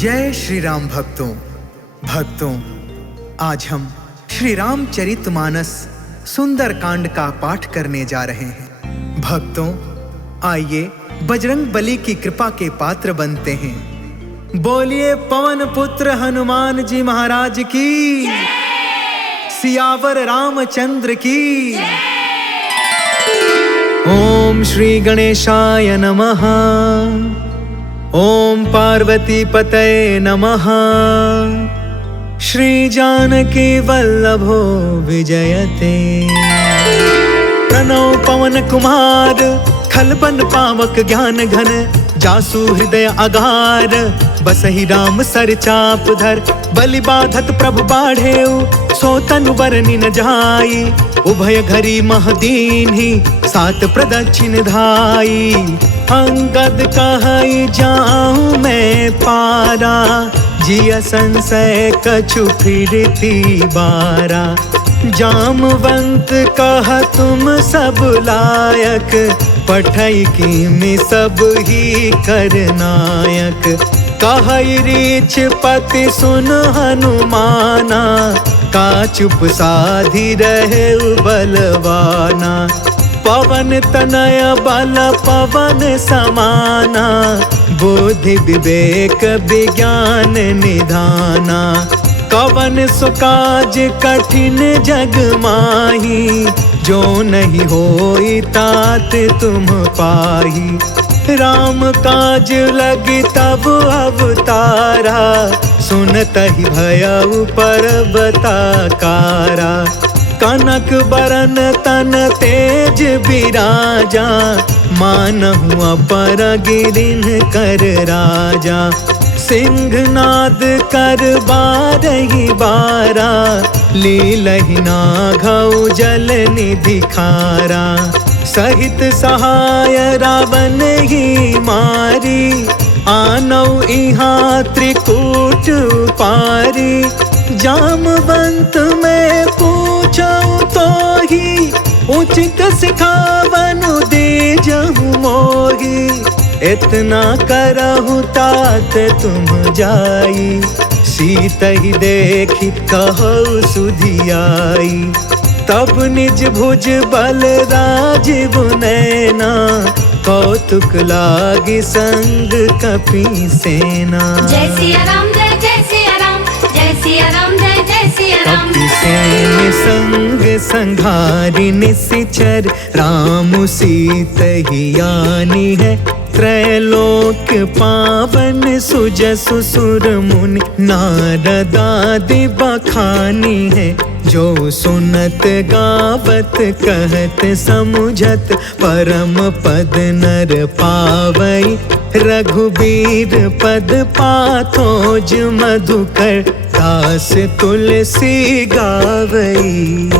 जय श्री राम भक्तों, आज हम श्री रामचरितमानस सुंदर कांड का पाठ करने जा रहे हैं। भक्तों, आइए बजरंग बली की कृपा के पात्र बनते हैं। बोलिए पवन पुत्र हनुमान जी महाराज की, सियावर रामचंद्र की। ओम श्री गणेशाय नमः। ओम पार्वती पतये नमः। श्री जानकी वल्लभो विजयते। प्रणव पवन कुमार, खलबन पावक ज्ञान घन। जासु हृदय अगार, बसहि राम सर चाप धर। बलि बाधत प्रभु बाढ़ेउ, सो तनु बरनि न जाई। उभय घरी महदीन्हि, सात प्रदक्षिण धाई। अंगद कहई जाऊं मैं पारा, जिया संशय कछु फिरती बारा। जामवंत कह तुम सब लायक, पठई की में सब ही करनायक। कहई रीछ पति सुन हनुमाना, का चुप साधी रहे बलवाना। पवन तनय बल पवन समाना, बुद्धि विवेक विज्ञान निधाना। कवन सुकाज कठिन जग माही, जो नहीं होई तात तुम पाही। राम काज लगी तब अवतारा, सुनतहि भयउ पर्वताकारा। कनक बरन तन तेज बिराजा, मानहु अपर गिरिन कर राजा। सिंहनाद कर बारहि बारा, लीलहि नाघउ जल निधि खारा। सहित सहाय रावण ही मारी, आनौ इहाँ त्रिकूट पारी। जामवंत में पूछौ तो ही, उचित सिखावनु दीजहु मोही। इतना करहु तात तुम जाई, सीत ही देखी कहु सुधियाई। तब निज भुज बल राजीव नैना, कौतुक लागी संग कपि सेना। जय सिया राम, जय जय सिया राम, जय सिया राम, जय जय सिया राम। कपि सेन संग संघारि निशिचर, राम सीत ही आनी है। त्रैलोक पावन सुजसु सुर मुनि, नारद आदि बखानी है। जो सुनत गावत कहत समुझत, परम पद नर पावई। रघुबीर पद पाथोज मधुकर, दास तुलसी गावई।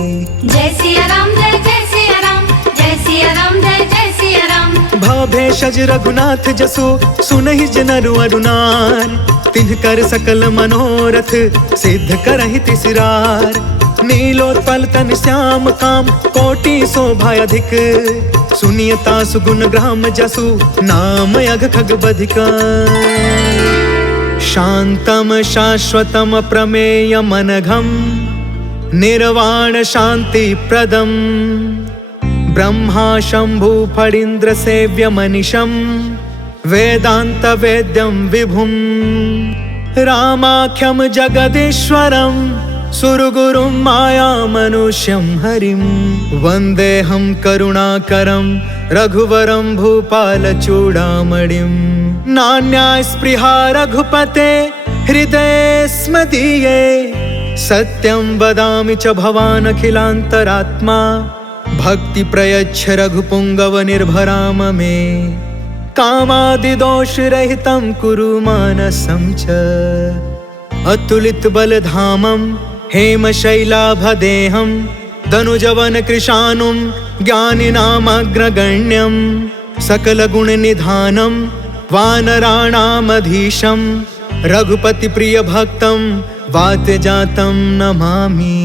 जय सिया राम, जय जय सिया राम, जय सिया राम, जय जय सिया राम। भव भेषज रघुनाथ जसु, सुनहि जनरु अरुनार। तिनकर सकल मनोरथ, सिद्ध करहि तिसरार। नीलोत्पल तन श्याम काम, कोटि शोभा अधिक। सुनियता सुगुण ग्राम जसु, नाम अघ खग बधिका। शांतम शाश्वतम प्रमेय मनघम, निर्वाण शांति प्रदम। ब्रह्मा शंभु फणीन्द्र सेव्य मनिषम, वेदांत वेद्यम विभुम। रामाख्यम जगदीश्वरम, सुरगुरुं माया मनुष्यं हरिं। वन्देऽहं करुणाकरं, रघुवरं भूपाल चूडामणिं। नान्या स्पृहा रघुपते, हृदये स्मदीये। सत्यं वदामि च भवान् अखिलान्तरात्मा। भक्ति प्रयच्छ रघुपुंगव निर्भराम मे। कामादिदोष रहितं कुरु मानसं च। अतुलित बलधामं, हेमशैलाभदेहं। दनुजवन कृशानुं, ज्ञानिनामग्रगण्यं। सकलगुणनिधानं, वानराणामधीशं। रघुपति प्रिय भक्तं, वातजातं नमामि।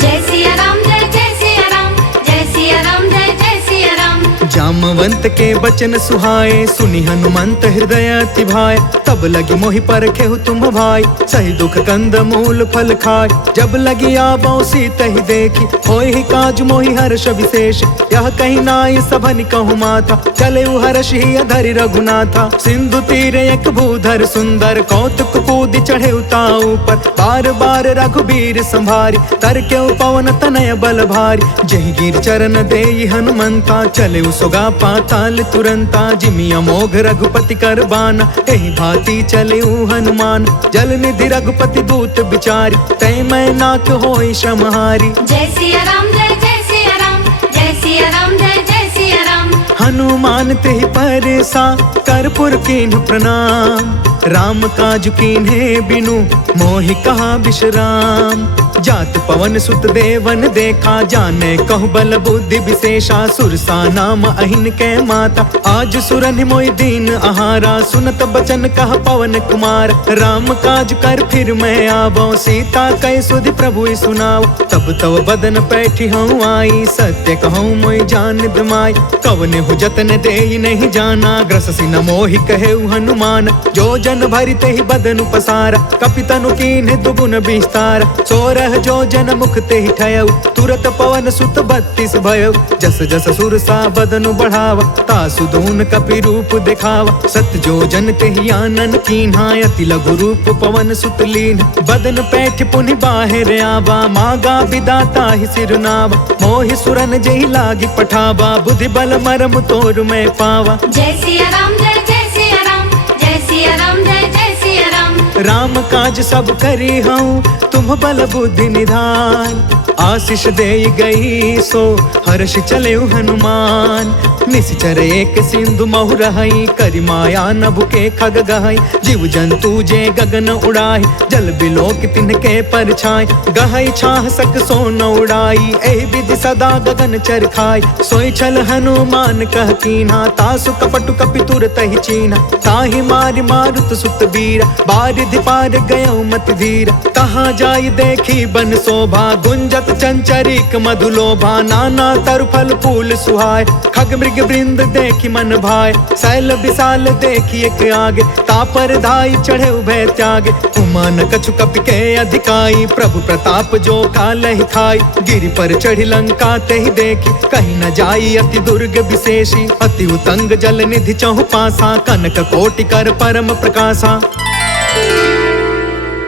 जय सिया राम, जय जय सिया राम, जय सिया राम, जय जय सिया राम। जामवंत के बचन सुहाए, सुनि हनुमंत हृदय अति भाए। तब लगी मोहि परखेहु तुम भाई, सही दुख कंद मूल फल खाय। जब लगी आबो सीत ही देखी, होय ही काज मोहि हर्ष विशेष। यह कहीं नाई सभनि कहु माथा, चले हर्ष ही अधरि रघुनाथा। सिंधु तीरे एक भूधर सुंदर, कौतुक कूद चढ़े उताऊ पर। बार बार रघुबीर संभारी, तर के पवन तनय बल भारी। जहि गिर चरण देई हनुमंता, चले सोगा पाताल तुरंता। जिमि अमोघ रघुपति कर बाना, एहि भांति चले हनुमान। जल निधि रघुपति दूत बिचारी, तय मैं नाथ होई श्रमहारी। जय सिया राम जय जय सिया राम, जय सिया राम जय जय सिया राम। हनुमान तेहि परसा, कर्पूर कीन्ह प्रणाम। राम काज कीन्हे बिनु, मोहि कहा विश्राम। जात पवन सुत देवन देखा, जाने कहु बल बुद्धि विशेषा। सुरसा नाम अहिन के माता, आज सुरनि मोहि दीन आहारा। सुनत बचन कह पवन कुमार, राम काज कर फिर मैं आवो। सीता कै सुधि प्रभु सुनाओ, तब तव बदन पैठी हूँ आई। सत्य कहूँ मोहि जान दमाई, कवने हु जतन देहि नहीं जाना। ग्रससि न मोहि कहेउ हनुमान, जो जन भरि तेहि बदनु पसारा। कपितनु कीन्हे दुगुन विस्तार, सोरह जो जन मुख तेहि ठयउ। तुरत पवन सुत 32 भयउ, जस जस सुरसा बदनु बढ़ावा। तासु दून कपि रूप दिखावा, सत जो जन तेहि आनन कीन्हा। अति लघु रूप पवन सुत लीन्ह, बदन पैठ पुनि बाहिर आवा। मागा विदाता ही सिरनावा, मोहि सुरन जेहि लागी पठावा। बुद्धि बल मरम तोर मैं पावा। जय सिया राम जय जय सिया राम, जय सिया राम जय जय सिया राम। राम काज सब करी हूँ, तुम बल बुद्धि निधान। आशीष दे गई सो, हर्ष चले हनुमान। निश्चर एक सिंधु महु रहई, करि माया नभु के खग गहई। जीव जंतु जे गगन उड़ाई, जल बिलोक तिनके परछाई। गहई छाह सक सो न उड़ाई, एहि विधि सदा गगन चर खाई। सोई छल हनुमान कह कीन्हा, तासु कपटु कपि तुरत ही चीन्हा। ताहि मारि मारुत सुत बीरा, बारिधि पार गयउ मति धीरा। तहाँ जाई देखी बन शोभा, गुंजत चंचरिक मधुलोभा। नाना तरु फल फूल सुहाय, खग मृग वृंद देखी मन भाय। शैल विशाल देखी एक आगे, तापर धाई चढ़े उभय त्यागे। उमान कछु कपि के अधिकाई, प्रभु प्रताप जो कालहि खाई। गिरि पर चढ़ी लंका तेहि देखी, कहीं न जाई अति दुर्ग विशेषी। अति उतंग जल निधि चहु पासा, कनक कोटि कर परम प्रकाशा।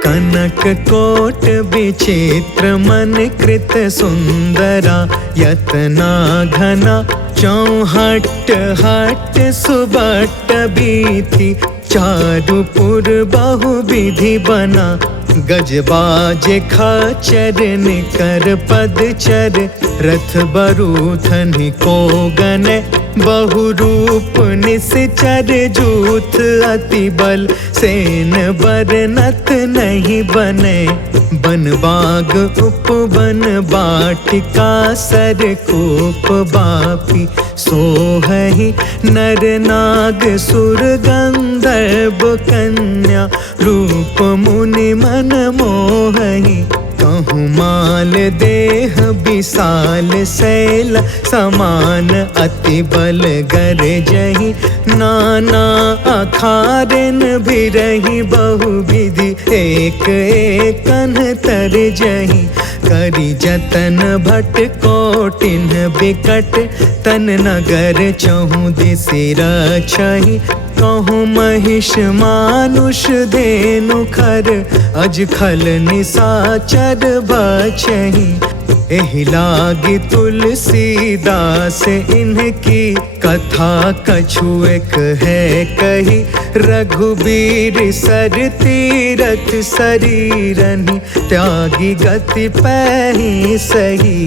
कनक कोट विचित्र मन कृत सुंदरा। यतना घना चौहट हट सुबट बीथी। चारु पुर बहु विधि बना, गजबाज खचर निकर पदचर। रथ बरूथनि को गने, बहु रूप निश्चर। जूथ अति बल सेन बरनत नहीं बने। बन बाग उपवन बाटिका, सर कूप बापी। सोहहि नर नाग सुर गंधर्व कन्या। रूप मुनि मन मोहहि, कहूँ माल देह विशाल शैल। समान अति बल गरजहि, नाना अखारन भिरहि। बहु विधि एक एकन तरजहि। करि जतन भट कोटिन बिकट, तन नगर चहु दिसि रक्षहि। कहूँ महिष मानुष धेनु खर, अज खल निसाचर बचहि। एहि लागी तुलसीदास इनकी, कथा कछु एक है कही। रघुबीर सर तीरथ शरीरनि, त्यागी गति पैहि सही।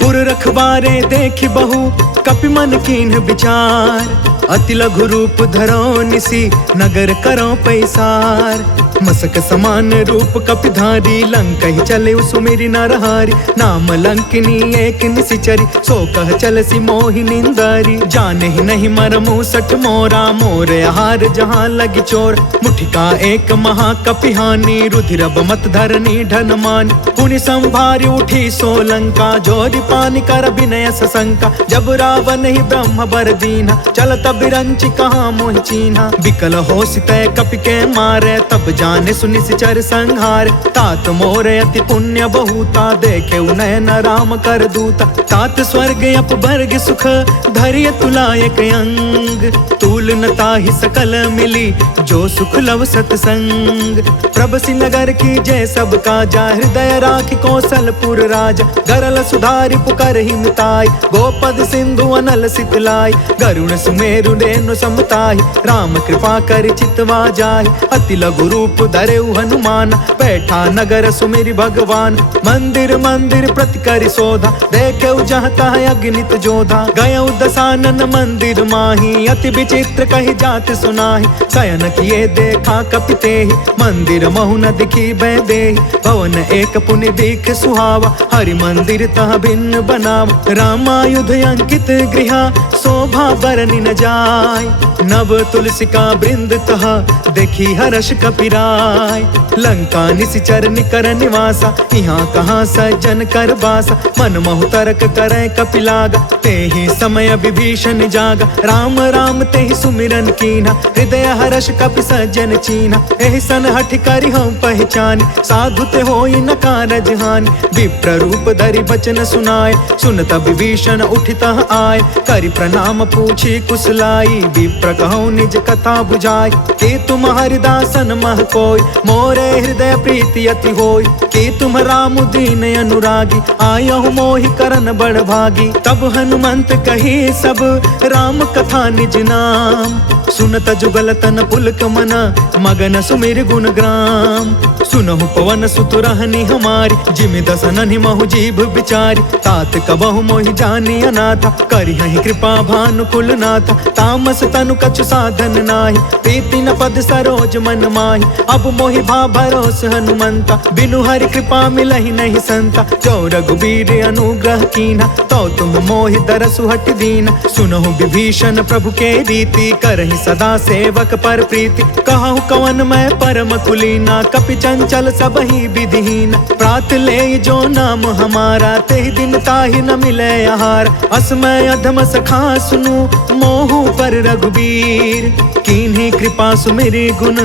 पुर रखबारे देखि बहु, कपि मन कीन्ह विचार। अति लघु रूप धरो निसी, नगर करो पैसार। मसक समान रूप कपिधारी, लंक ही चले सुमेरी नरहारी। नाम लंकिनी एक निशिचरी, सो कह चल सी मोहि निंदारी। जाने ही नहीं मरमु सठ मोरा, मोर आहार जहाँ लगी चोर। मुठिका एक महाकपिहानी, रुधिर मत धरनी ढन मानी। पुनि संभारी उठी सोलंका, जोरी पानी कर विनय सशंका। जब रावण ही ब्रह्म बर दीना, चलत बिरंची कहाँ मोहि चीन्हा। विकल हो सितय कपि के मारे, तब जाने सुनि सिचर संहार। तात मोर अति पुण्य बहुता, देखे नयन राम कर दूता। तात स्वर्ग अपवर्ग सुख, धैर्य तुलायक अंग। तूल न ताहि सकल मिली, जो सुख लव सतसंग। प्रभसि नगर की जय सब काजा, हृदय राखि कौशलपुर राजा। गरल सुधारि पुकर ही मिताई, गोपद सिंधु अनल सितलाई। गरुण सुमेरु रेणु समताहि, राम कृपा कर चितवा जाहि। अति लघु रूप धरेउ हनुमान, बैठा नगर सुमिरि भगवान। मंदिर मंदिर प्रति करि शोधा, देखेउ जहाँ तहाँ अगणित जोधा। गयउ दसानन मंदिर माही, अति विचित्र कहि जात सुनाहि। शयन किए देखा कपि तेहि, मंदिर महु न दिखी बैदेहि। भवन एक पुनि दिख सुहावा, हरि मंदिर तह भिन्न बनावा। रामायुध अंकित गृहा, शोभा बरनि न जाय। नव तुलसिका बृंद तह, देखी हर्ष कपिराय। लंका निशिचर निकर निवासा, यहाँ कहाँ सज्जन कर बासा। मन महु तर्क करे कपिलागा, तेहि समय विभीषण जागा। राम राम तेहि सुमिरन कीन्हा, हृदय हर्ष कपि सज्जन चीन्हा। एहि सन हठि करि हम पहचानी, साधु ते होई न कारज हानि। विप्र रूप धरि बचन सुनाय, सुनत विभीषण उठितः आय। करि प्रणाम पूछी कुशलाई, विप्र कहूँ निज कथा बुझाय। कि तुम हरिदासन मह कोय, मोरे हृदय प्रीति अति होय। कि तुम राम दीन अनुरागी, आयहु मोहि करन बड़ भागी। तब हनुमंत कही सब, राम कथा निज नाम। सुनत जुगल तन पुलक मना, मगन सुमिर गुण ग्राम। सुनहु पवन सुत रहनी हमारी, जिमि दसननि महु जीभ बिचारी। तात कबहु मोहि जानी अनाथा, करिहहि कृपा भानुकुल नाथा। तामस तनु कछु साधन नाही, प्रीति न पद सरोज मन माही। अब मोहि भा भरोस हनुमंता, बिनु हरि कृपा मिलहि नहीं संता। जो रघुबीर अनुग्रह कीन्हा, तो तुम मोहि दरसु हट दीना। सुनहु विभीषण प्रभु के रीति, करहि सदा सेवक पर प्रीति। कहूँ कवन मैं परम कुलीना, कपि चंचल सबहि विधिहीन। प्रात ले जो नाम हमारा, तेहि दिन ताहि न मिले आहार। असमय अधम सखा सुनु, मोहु पर रघुबीर। कीन्ही कृपा सुमिरि गुण,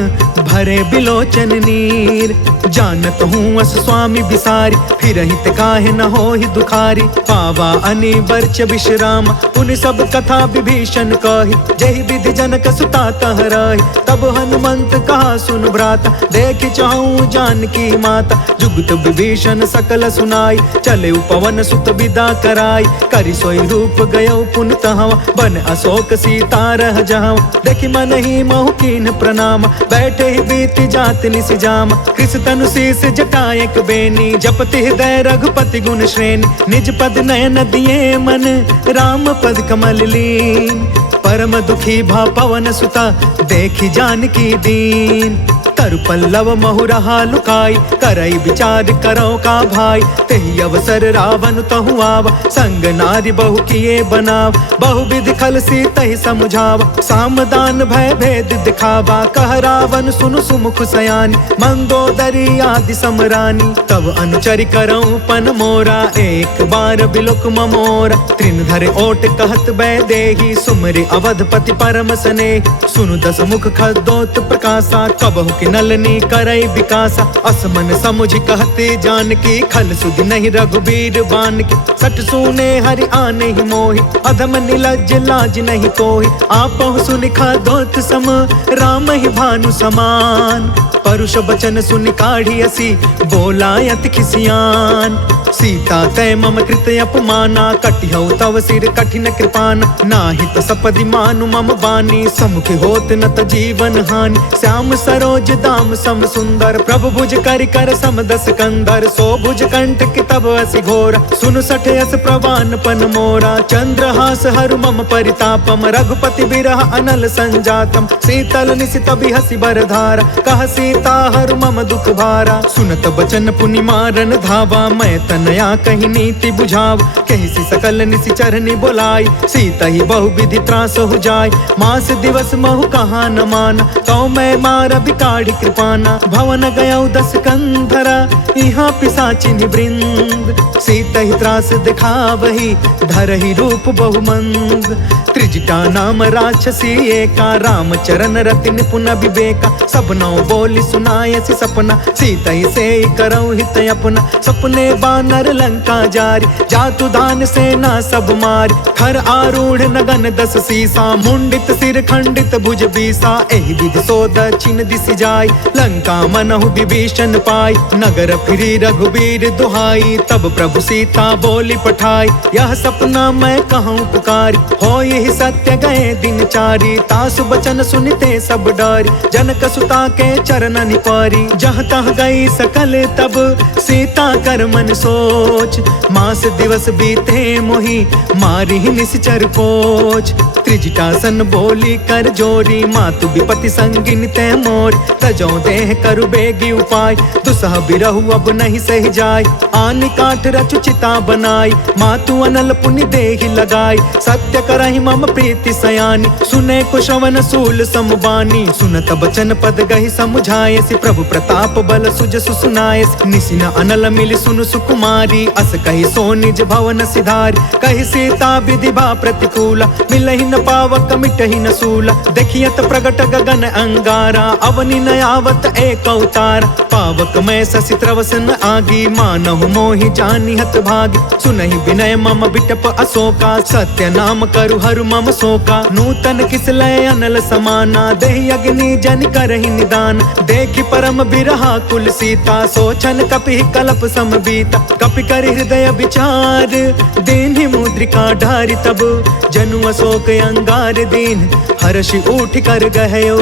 भरे बिलोचन नीर। जानत हूँ अस स्वामी बिसारी, फिर हित काहे न होहि दुखारी। पावा अनि बर्च विश्राम, पुनि सब कथा विभीषण कही। जहि विधि जनक सुता तह रही, तब हनुमंत कहा सुन भ्राता। देखि चाहूँ जानकी माता, जुगत विभीषण सकल सुनाई। चले पवन सुत विदा कराई, करि सोई रूप गयो पुन तहवा। बन अशोक सीता रह जहाँ, देखि मन ही महु कीन प्रणाम। बैठे ही बीत जात निस जाम, कृष तनु शीस जटायक बेनी। जपति हृदय रघुपति गुण श्रेणी, निज पद नयन दिए मन, राम पद कमल लीन। परम दुखी भा पवन सुता, देखी जानकी दीन। तरु पल्लव महु रहा लुकाई, करई विचार करो का भाई। तेहि अवसर रावण तहु आवा, संग नारी बहु किए बनाव। बहु विधि खल सी तहि समुझावा, सामदान भय भेद दिखावा। कह रावण सुनु सुमुख सयानी, मंदोदरी आदि समरानी। तब अनुचरि करऊं पन मोरा, एक बार बिलुक ममोरा। तृण धरे ओट कहत बैदेही, सुमरि अवधपति परम स्नेह। सुनु दस मुख खद्दोत प्रकाशा, कबहु नलनी करई विकासा। असमन समुझ कहते जानकी, खल सुधि नहीं रघुबीर बानकी। सट सुने हरि आने ही मोहि, अधम निलज्ज लाज नहीं तोहि। आपहु सुनि खद्दोत सम, राम ही भानु समान। परुष बचन सुनि काढ़ी असी, बोला अति खिसियान। सीता तय मम कृत अपमाना, कटिहउ तव सिर कठिन कृपाना। नाहि त सपदि मानु मम बानी, समुख होत न त जीवन हानि। श्याम सरोज दाम सम सुंदर, प्रभु भुज करि कर सम दस कंधर, सो भुज कंठ की तब असि घोर, सुन सठ यस प्रवान पन मोरा, चंद्रहास हरु मम परितापम, रघुपति बिरह अनल संजातम, शीतल निशित बिहसि बरधारा, कह सीता हरु मम दुख भारा, सुनत बचन पुनि मारन धावा, मैं तनया कही नीति बुझाव, कहि सकल निशि चरनि बोलाई, सीता ही बहु विधि त्रास हो जाय, मास दिवस महु कहा न माना, तो मैं मार बिकाढ़ी कृपाना, भवन गयौ दस कंधरा, यहाँ पिशाचिनि वृंद, सीता ही त्रास दिखावही, धरहि रूप बहुमंद, त्रिजटा नाम राक्षसी एका, राम चरण रति निपुण विवेका, सब नौ बोली सुनायसि सपना, सीता ही से करौ हित अपना, सपने बानर लंका जारी, जातु दान सेना सब मारी, खर आरूढ़ नगन दस सीसा, मुंडित सिर खंडित भुज बीसा, एहि विधि सो दक्षिण दिशि जाय, लंका मनहु विभीषण पाई, नगर फिरी रघुबीर दुहाई, तब प्रभु सीता बोली पठाई, यह सपना मैं कहूँ पुकारी, हो यही सत्य गए दिन चारी, तासु बचन सुनते सब डरी, जनक सुता के चरण निपारी, जहाँ तहाँ गई सकल तब सीता कर मन सोच, मास दिवस बीते मोहि मारी निश्चर पोच, त्रिजटासन बोली कर जोरी, मातु विपति संगिन ते मोरी, तजो देह करु बेगी उपाय, दुसह बिरहु अब नहीं सही जाय, आनि काठ रचु चिता बनाई, मातु अनल पुनि देहि लगाई, सत्य करहि मम प्रीति सयानी, सुने को श्रवण सूल समबानी, सुनत बचन पद गहि समुझायसि, प्रभु प्रताप बल सुज सुनायसि, निसिन अनल मिल सुनु सुकुमारी, अस कहि सो निज भवन सिधारी, कहि सीता विधि भा प्रतिकूला, मिलहि न पावक मिटहि न सूला, देखियत प्रगट गगन अंगारा, अवनि न आवत एक अवतार, पावक मैं शशि त्रवस न आगी, मानहु मोहि जानि हत भागी, सुनहि विनय मम बिटप अशोका, सत्य नाम करु हरु मम शोका, नूतन किस लय अनल समाना, देहि अग्नि जन करहि निदान, देखि परम बिरहा कुल सीता, सोचन कपि कलप सम बीता, कपि कर हृदय विचार, दीन्हि मुद्रिका ढारि तब, जनु अशोक अंगार दीन, हर्षि उठ कर गहयो,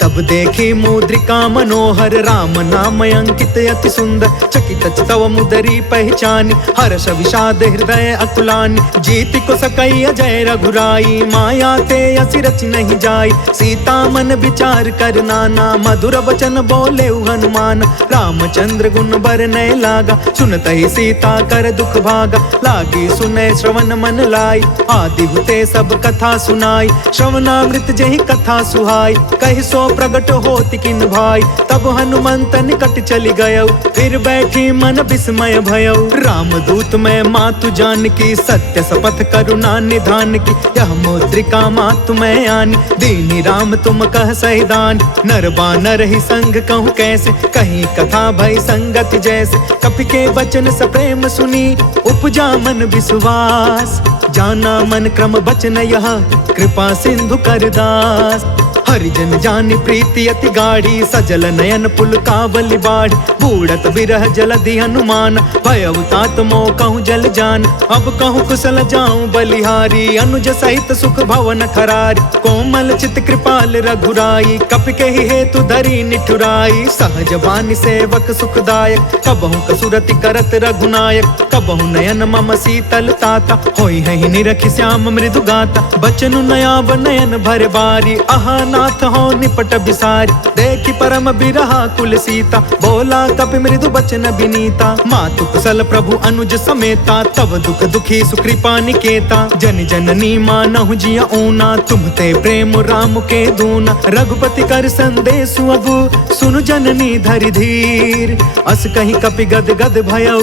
तब देखी मुद्रिका मनोहर, राम नाम अंकित अति सुंदर, चकित तव मुदरी पहचानी, हर्ष विषाद हृदय अकुलानी, जीति को सकई अजय रघुराई, माया ते असि रचि नहीं जाई, सीता मन विचार कर नाना, मधुर वचन बोले हनुमान, रामचंद्र गुण बरनय लागा, सुनत ही सीता कर दुख भागा, लागी सुनय श्रवण मन लाई, आदि हुते सब कथा सुनाई, श्रवणामृत जहि कथा सुहाई, कहि सो प्रगट होति किन भाई, तब हनुमंत निकट चली गयो, फिर बैठी मन विस्मय भयो, राम दूत में मातु जान की, सत्य शपथ करुणा निधान की, यह मुद्रिका मातु में आनी, दीनी राम तुम कह सहिदान, नर बानर ही संग कहूँ कैसे, कहीं कथा भई संगति जैसे, कपि के वचन सप्रेम सुनी, उपजा मन विश्वास, जाना मन क्रम बचन यह, कृपा सिंधु कर दास, हरिजन जानि प्रीति अति गाढ़ी, सजल नयन पुल कावली बाढ़, बूढ़त बिरह जलधि हनुमान, भयउ तात मोह कहूँ जल जान, अब कहूँ कुशल जाऊं बलिहारी, अनुज सहित सुख भवन खरारी, कोमल चित कृपाल रघुराई, कपि के ही हेतु धरी निठुराई, सहज बानी सेवक सुखदायक, कबहु कसुरति करत रघुनायक, कबहु नयन मम शीतल ताता, होई है निरखि श्याम मृदु गाता, बचनु नयाव नयन भर बारी, आहा नाथ हो निपट बिसारी, देखि परम बिरहा कुल सीता, बोला कपि मृदु बचन विनीता, मातु कुशल प्रभु अनुज समेता, तब दुख दुखी सुकृपा निकेता, जन जननी मानहु जिया ऊना, तुम ते प्रेम राम के दूना, रघुपति कर संदेशु अबु, सुनु जननी धरि धीर, अस कहीं कपि गद गद भयउ,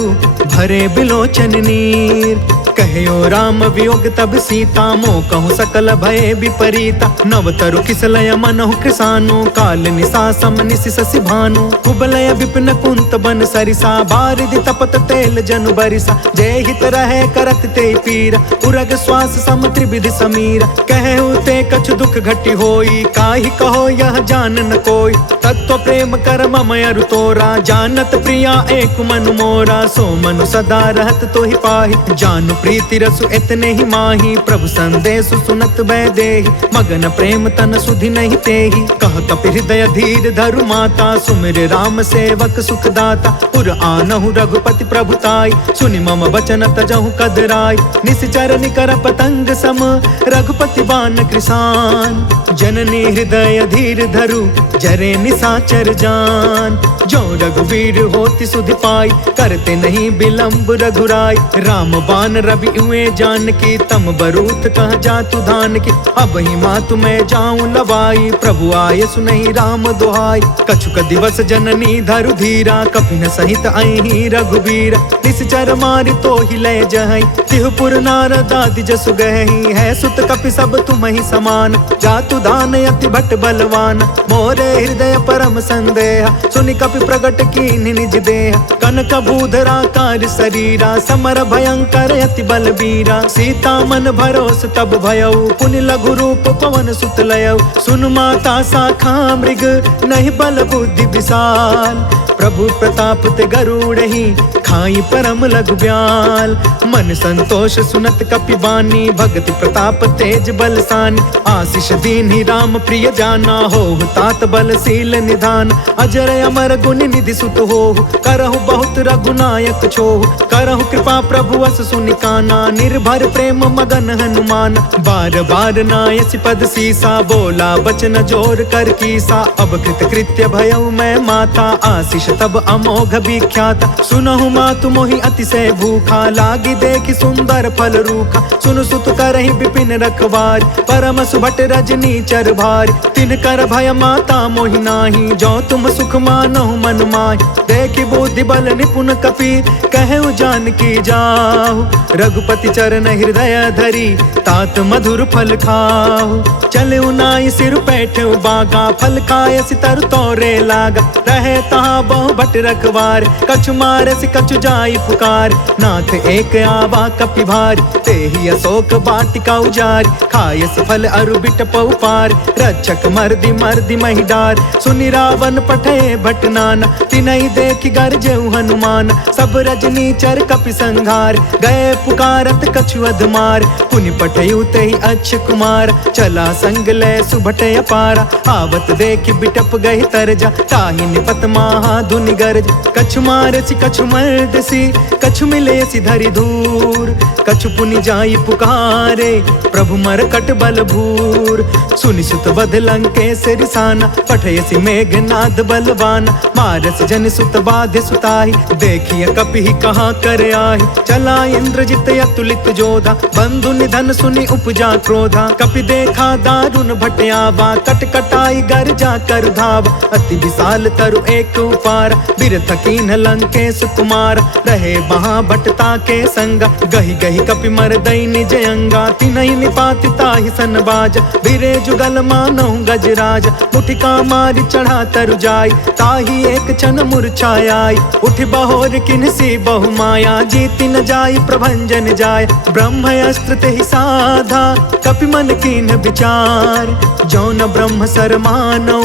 भरे बिलोचन नीर, कहो राम वियोग तब सीता, मोह कहूँ सकल भय विपरीता, नव तरु किसलय मनहु कृसानु, काल निशा सम निशि शशि भानु, कुबलय विपिन कुंत बन सरिसा, बारिधि तपत तेल जनु बरिसा, जय हित रहे करत ते पीरा, उरग श्वास सम त्रिविधि समीरा, कहु ते कछु दुख घटी होई, काहि कहो यह जान न कोई, तत्व प्रेम कर मम अरु तोरा, जानत प्रिया एक मनु मोरा, सो मनु सदा रहत तो ही पाहि, जानु प्रीति रसु इतने ही माही, प्रभु संदेश सुनत वैदेही, मगन प्रेम तन सुधि नहीं तेही। कह कपि हृदय धीर धरु माता, सुमिर राम सेवक सुखदाता। पुर आनहु रघुपति प्रभुताई, सुनि मम वचन तजहु कदराई। निश्चर निकर पतंग सम, रघुपति बाण कृसान। जननी हृदय धीर धरु, जरे निशाचर जान। जो रघुवीर होति सुधि पाई, करते नहीं विलंब रघुराई। राम बाण रवि हुए जानकी, तम बरूथ कह जातु धान की। अब ही मातु मैं जाऊं लवाई, प्रभु आय सुनहि राम दुहाई। कछुक दिवस जननी धरु धीरा, कपिन सहित अहि रघुबीरा। निश्चर मारि तो ही लय जहई, तिहुपुर नारद आदि जसु गहई। है सुत कपि सब तुम्हि समान, जातु दान अति भट बलवान। मोरे हृदय परम संदेह, सुनि कपि प्रगट कीन्हि निज देह। कनक भूधरा कार शरीरा, समर भयंकर अति बलबीरा। सीता मन भरोस तब भयउ, पुनि लघु रूप पवन सुत लयउ। सुन माता शाखा मृग, नहीं बल बुद्धि विशाल। प्रभु प्रताप ते गरुड़हि, खाई परम लघु ब्याल। मन संतोष सुनत कपि बानी, भगति प्रताप तेज बलसानी। आशीष दीन्हि राम प्रिय जाना, होहु तात बलशील निधान। अजर अमर गुण निधि सुत होहु, करहु बहुत रघुनायक छोहु। करहु कृपा प्रभु अस सुनि काना, निर्भर प्रेम मगन हनुमान। बार बार नायसि पद सीसा, बोला बचन जोर कर कीसा। अब कृत कृत्य भयउ मैं माता, आशीष तब अमोघ विख्याता। सुनहु मातु मोहि अतिशय भूखा, लागी देखि सुंदर फल रूखा। सुनु सुत करहि विपिन रखवार, परम सुभट रजनी चर भारी। तिन कर भय माता मोहि नाही, जो तुम सुख मानहु मन माहि। देखि बुद्धि बल निपुण कपि, कहु जानकी जाहु। रघुपति चरण हृदय धरी, तात मधुर फल खाहु। चलउ नाई सिर पैठउ बागा, फल खाय सितर तोरे लागा। रहे तहाँ बहु भट रखवार, कछु मारसि कछु जाई पुकार। नाथ एक आवा कपि भारी, तेहि अशोक वाटिका उजारी। खायस फल अरु बिटपउ पार, रक्षक मर्दि मर्दि महि डार। सुनि रावण पठे भट नाना, तिनहि देखि गरजेउ हनुमान। सब रजनी चर कपि संघार, गए पुकारत कछु अधमार। पुनि पठयु तेहि अक्ष कुमार, चला संग लय सुभट अपारा। आवत देखि बिटप गहि तरजा, ताहि निपत महा धुनि गरज। कछु मारसि कछु मर्दसि, कछु मिलेसि धरि धूर। कछु पुनि जाई पुकारे, प्रभु मरकट बल भूर। सुनि सुत बध लंकेश रिसाना, पठयसि मेघनाद बलवान। मारस जन सुत बाध्य सुताहि, देखिय कपि कहाँ कर आहि। चला इंद्रजित अतुलित जोधा, बंधु निधन सुनि उपजा क्रोधा। कपि देखा दारुण भट आवा, कट कटाई गर्जा कर धावा। अति विशाल तरु एक उपार, बिरथ कीन्ह लंकेश कुमार। रहे महा भटता के संगा, गहि गहि कपि मरदई निज अंगा। तिनहि निपाति ताहि सन बाजा, बिरे जुगल मानहु गजराज। मुठिका मारि चढ़ा तरु जाई, ताहि एक क्षण मूर्छाई। उठि बहोर किन्हसी बहु माया, जीति न जाई प्रभंजन जाय। ब्रह्म अस्त्र तेहि साधा, कपि मन कीन्ह विचार। जौन ब्रह्म सर मानौ,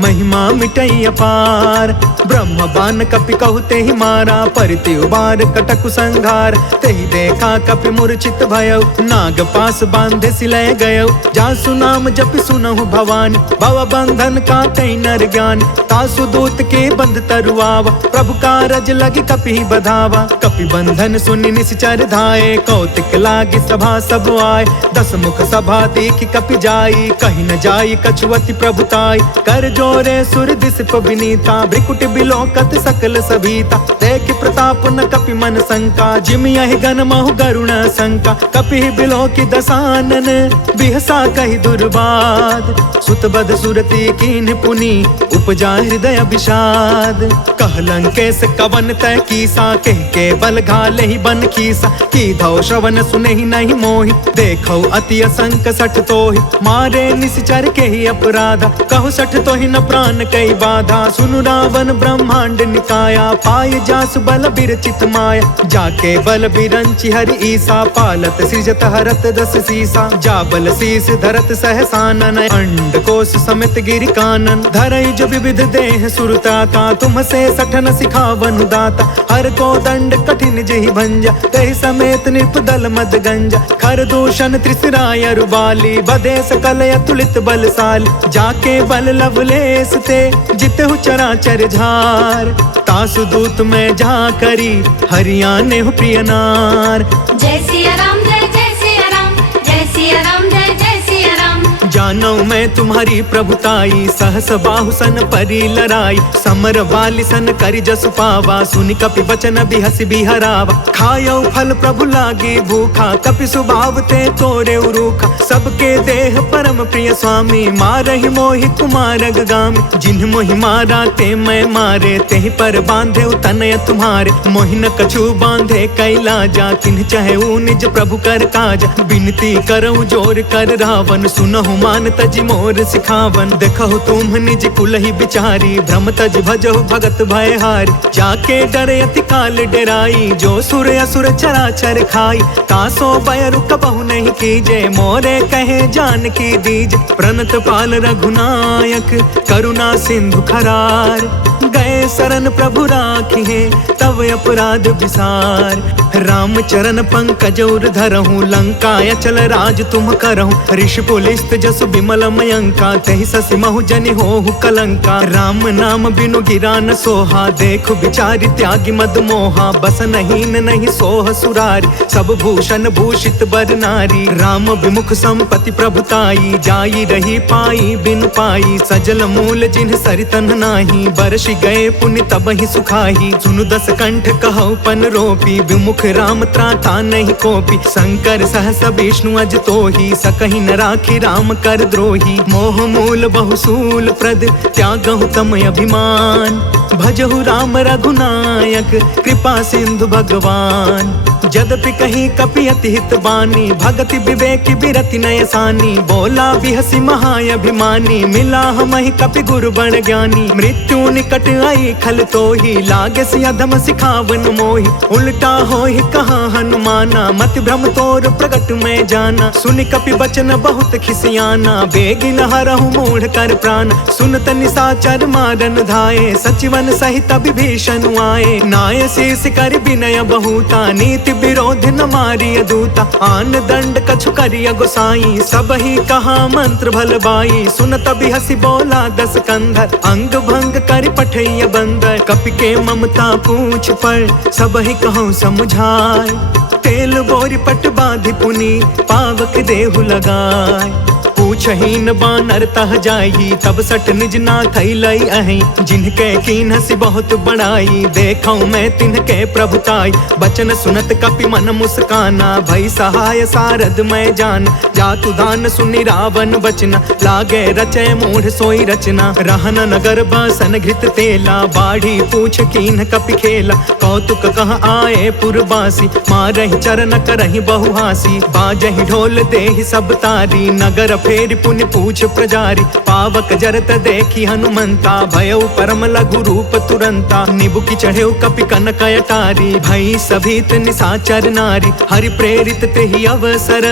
महिमा मिटई अपार। ब्रह्म बान कपि कहु तेहि मारा, परिति उबार कटकु संघार। तेहि देखा कपि मूर्छित भयउ, नाग पास बांधे सिलय गयउ। जासु नाम जपि सुनहु भवानी, भव बंधन काटई नर ज्ञानी। तासु दूत के बंध तरुआवा, प्रभु कारज लगे कपि बधावा। कपि बंधन सुनि निश्चर धाये, कौतिक लागी सभा सब आए। दस मुख सभा देखि कपि जाई, कहि न जाई कछुअति प्रभुताई। कर जोरे सुर दिसप विनीता, भ्रिकुट बिलोकत सकल सभीता। देखि प्रताप न कपि मन शंका, जिम यहि गन महु गरुण शंका। कपि बिलोकि दसानन, बिहसा कहि दुर्बाद। सुत बध सुरति कीन्ह पुनि, उपजा हृदय विषाद। कह लंकेश कवन तय कीसा, कह के बल घालेहि बन खीसा। कीधौ श्रवण सुनेहि नहीं मोहि, देखौ अति असंक सठ तोहि। मारे निश्चर केहि अपराधा, कहु सठ तोहि न प्राण कई बाधा। सुनु रावण ब्रह्म ब्रह्मांड निकाया, पाय जासु बल बिरचित माया। जाके बल बिरंचि हरि ईसा, पालत सृजत हरत दस सीसा। जा बल शीस धरत सहसानन, अंड कोश समित गिरि कानन। धरई जो विविध देह सुरताता, तुमसे सठन सिखावन दाता। हर को दंड कठिन जहि भंजा, तहि समेत नृप दल मद गंजा। खर दूषण त्रिसराय रुबाली, बधे सकल अतुलित बलशाली। जाके बल लवलेस ते, जितहु चराचर झार। तासु दूत में जा करी, हरियाणे हो प्रिय नार। जय सिया राम जय जय सिया राम, जय सिया राम जय जय सिया राम। जानो मैं तुम्हारी प्रभुताई, सहस बाहु सन परी लराई। समर वाली सन करि जसु पावा, सुनि कपि बचन बिहसि बिहरावा। खायो फल प्रभु लागी भूखा, कपि सुभाव ते तोरे उरूखा। सबके देह परम प्रिय स्वामी, मारहि मोहि कुमार गामी। जिन्ह मोहि मारा ते मैं मारे, तेहि पर बांधे तनय तुम्हारे। मोहि न कछु बांधे कैलाजा, तिन्ह चहु निज प्रभु कर काजा। बिनती करऊँ जोर कर रावण, सुनहु मान तज मोर सिखावन। देखहु तुम निज कुलहि बिचारी, भ्रम तज भजहु भगत भयहारी। जाके डरे अति काल डराई, जो सुर असुर चराचर खाई। तासो बयरु कबहु नहीं कीजे, मोरे कहे जान की दीज। प्रणत पाल रघुनायक, करुणा सिंधु खरार। गए शरण प्रभु राखिए, तव अपराध विसार। राम चरण पंकज उर धरहूँ, लंका अचल राज तुम करहूँ। ऋषि पुलिस्त जसु विमल मयंका, तहि ससि महु जनि होहु कलंका। राम नाम बिनु गिरा न सोहा, देखु बिचारी त्यागी मद मोहा। बसन हीन नहीं सोह सुरारी, सब भूषण भूषित बर नारी। राम विमुख संपत्ति प्रभुताई, जाई रही पाई बिनु पाई। सजल मूल जिन्ह सरितन नाही, बरसि गए पुण्य तबहि सुखाही। सुनु दस कंठ कहु पन रोपी, विमुख राम त्राता नहीं कोपी। शंकर सहस विष्णु अज तोहि, सकहि न राखी राम कर द्रोही। मोह मूल बहुसूल प्रद, त्यागहु तम अभिमान। भजहु राम रघुनायक, कृपा सिंधु भगवान। जदपि कहीं कपि अति हित बानी, भगति विवेक बिरति नय सानी। बोला बिहसि महाअभिमानी, मिला हमहि कपि गुरु बड़ ज्ञानी। मृत्यु निकट आई खल तोहि, लागे सि अधम सिखावन मोहि। उल्टा होहि कहा हनुमाना, मति भ्रम तोर प्रगट में जाना। सुनि कपि बचन बहुत खिसियाना, बेगिन हरहु मूढ़ कर प्राण। सुनत निशाचर मारन धाये, सचिवन सहित विभीषण आए। नाय शीस कर विनय बहुता, नीति विरोध न मारिय दूता। आन दंड कछु करिय गोसाई, सब ही कहा मंत्र भल बाई। सुनत बिहसि बोला दस कंधर, अंग भंग कर पठैय बंदर। कपि के ममता पूछ पर, सब ही कहूँ समुझाय। तेल बोरी पट बाधि पुनि, पावक देहु लगाय। पूछहीन बानर तह जाई, तब सट निज नाथ लई अहि। जिनके कीन्हसि बहुत बड़ाई, देखऊँ मैं तिनके प्रभुताई। बचन सुनत कपि मन मुस्काना, भई सहाय सारद मैं जान। जातु दान सुनि रावण बचना, लागे रचे मूढ़ सोई रचना। रहन नगर बसन घृत तेला, बाढ़ी पूछ कीन्ह कपि खेला। कौतुक कह आए पुरवासी, मारहि चरण करहि बहुहासी। बाजहि ढोल देहि सब तारी, नगर फेरि पुनि पूछ प्रजारी। पावक जरत देखी हनुमंता, भयउ परम लघु रूप तुरंता। निबुकि चढ़ेउ कपि कनक अटारी, भई सभीत निशाचर नारी। हरि प्रेरित तेहि अवसर,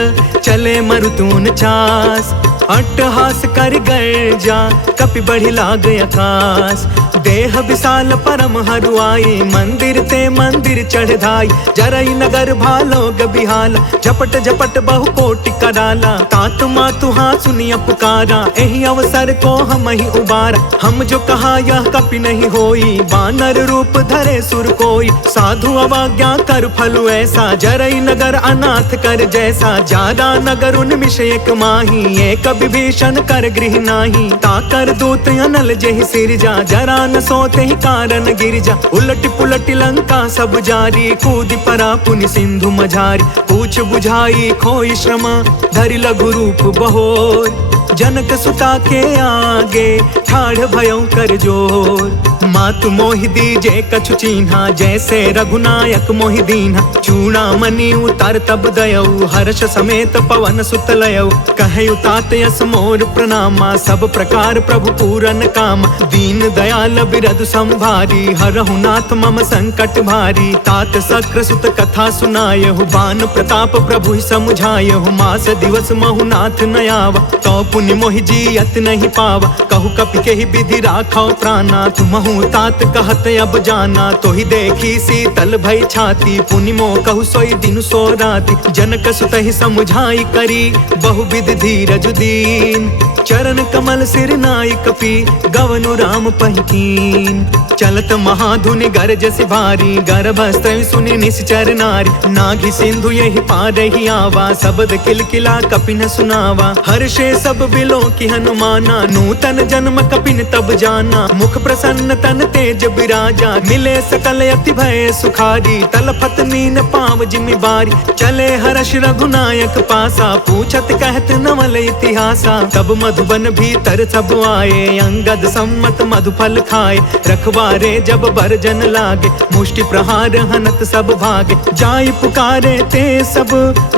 चले मरुतून चास। अट्टहास कर गर्जा, कपि बढ़ि लाग आकाश। देह विशाल परम हरुआई, मंदिर ते मंदिर चढ़ धाई। जरई नगर भालोग बिहाला, झपट झपट बहु कोटि कराला। तात मातु हाँ सुनिय पुकारा, एहि अवसर को हम ही उबारा। हम जो कहा यह कपि नहीं होई, बानर रूप धरे सुर कोई। साधु अवज्ञा कर फलु ऐसा, जरई नगर अनाथ कर जैसा। जारा नगर उन्मिष एक माही, एक विभीषण कर गृह नाही। ताकर दूत अनल जेहि सिरजा, जरा न सोते ही कारण गिरजा। उलट पुलट लंका सब जारी, कूदि परा पुनि सिंधु मझारी। पूछ बुझाई खोई श्रम, धरि लघु रूप बहोर। जनक सुता के आगे ठाढ़ भयौ कर जोर। मातु मोहि दीजे कछु चीन्हा, जैसे रघुनायक मोहि दीन्हा। चूड़ामणि उतार तब दयौ, हर्ष समेत पवन सुत लयौ। कहु तात यस मोर प्रणामा, सब प्रकार प्रभु पूरन काम। दीन दयाल बिरधु संभारी, हरहु नाथ मम संकट भारी। तात सक्र सुत कथा सुनायहु, बान प्रताप प्रभु समुझायहु। मास दिवस महु नाथ न आवा, तो पुनि मोहि जियत नहीं पावा। कहु कपि केहि विधि राखौ प्राणा, तुमहु तात कहत अब जाना। तो ही देखी शीतल भई छाती, पुनि मोह कहु सोई दिन सो राति। जनक सुत ही समुझाई करी, बहु विधि धीरज दीन। चरण कमल सिर नाई कपि, गवनु राम पहिकीन। चलत महाधुनि गरजस भारी, गर्भस्त्र सुनि निश्चर नारी। नाघि सिंधु यही पार ही आवा, शब्द किलकिला कपिन सुनावा। हर्षे सब बिलो की हनुमाना, नूतन जन्म कपिन तब जाना। मुख प्रसन्न तन तेज बिराजा, मिले सकल अति भय सुखारी। तलफत नीन पाव जिमि बारी, चले हर्ष रघुनायक पासा। पूछत कहत नवल इतिहासा, तब मधुबन भीतर सब आए। अंगद सम्मत मधुफल खाए, रखवारे जब बरजन लागे। मुष्टि प्रहार हनत सब भागे, जाय पुकारे ते सब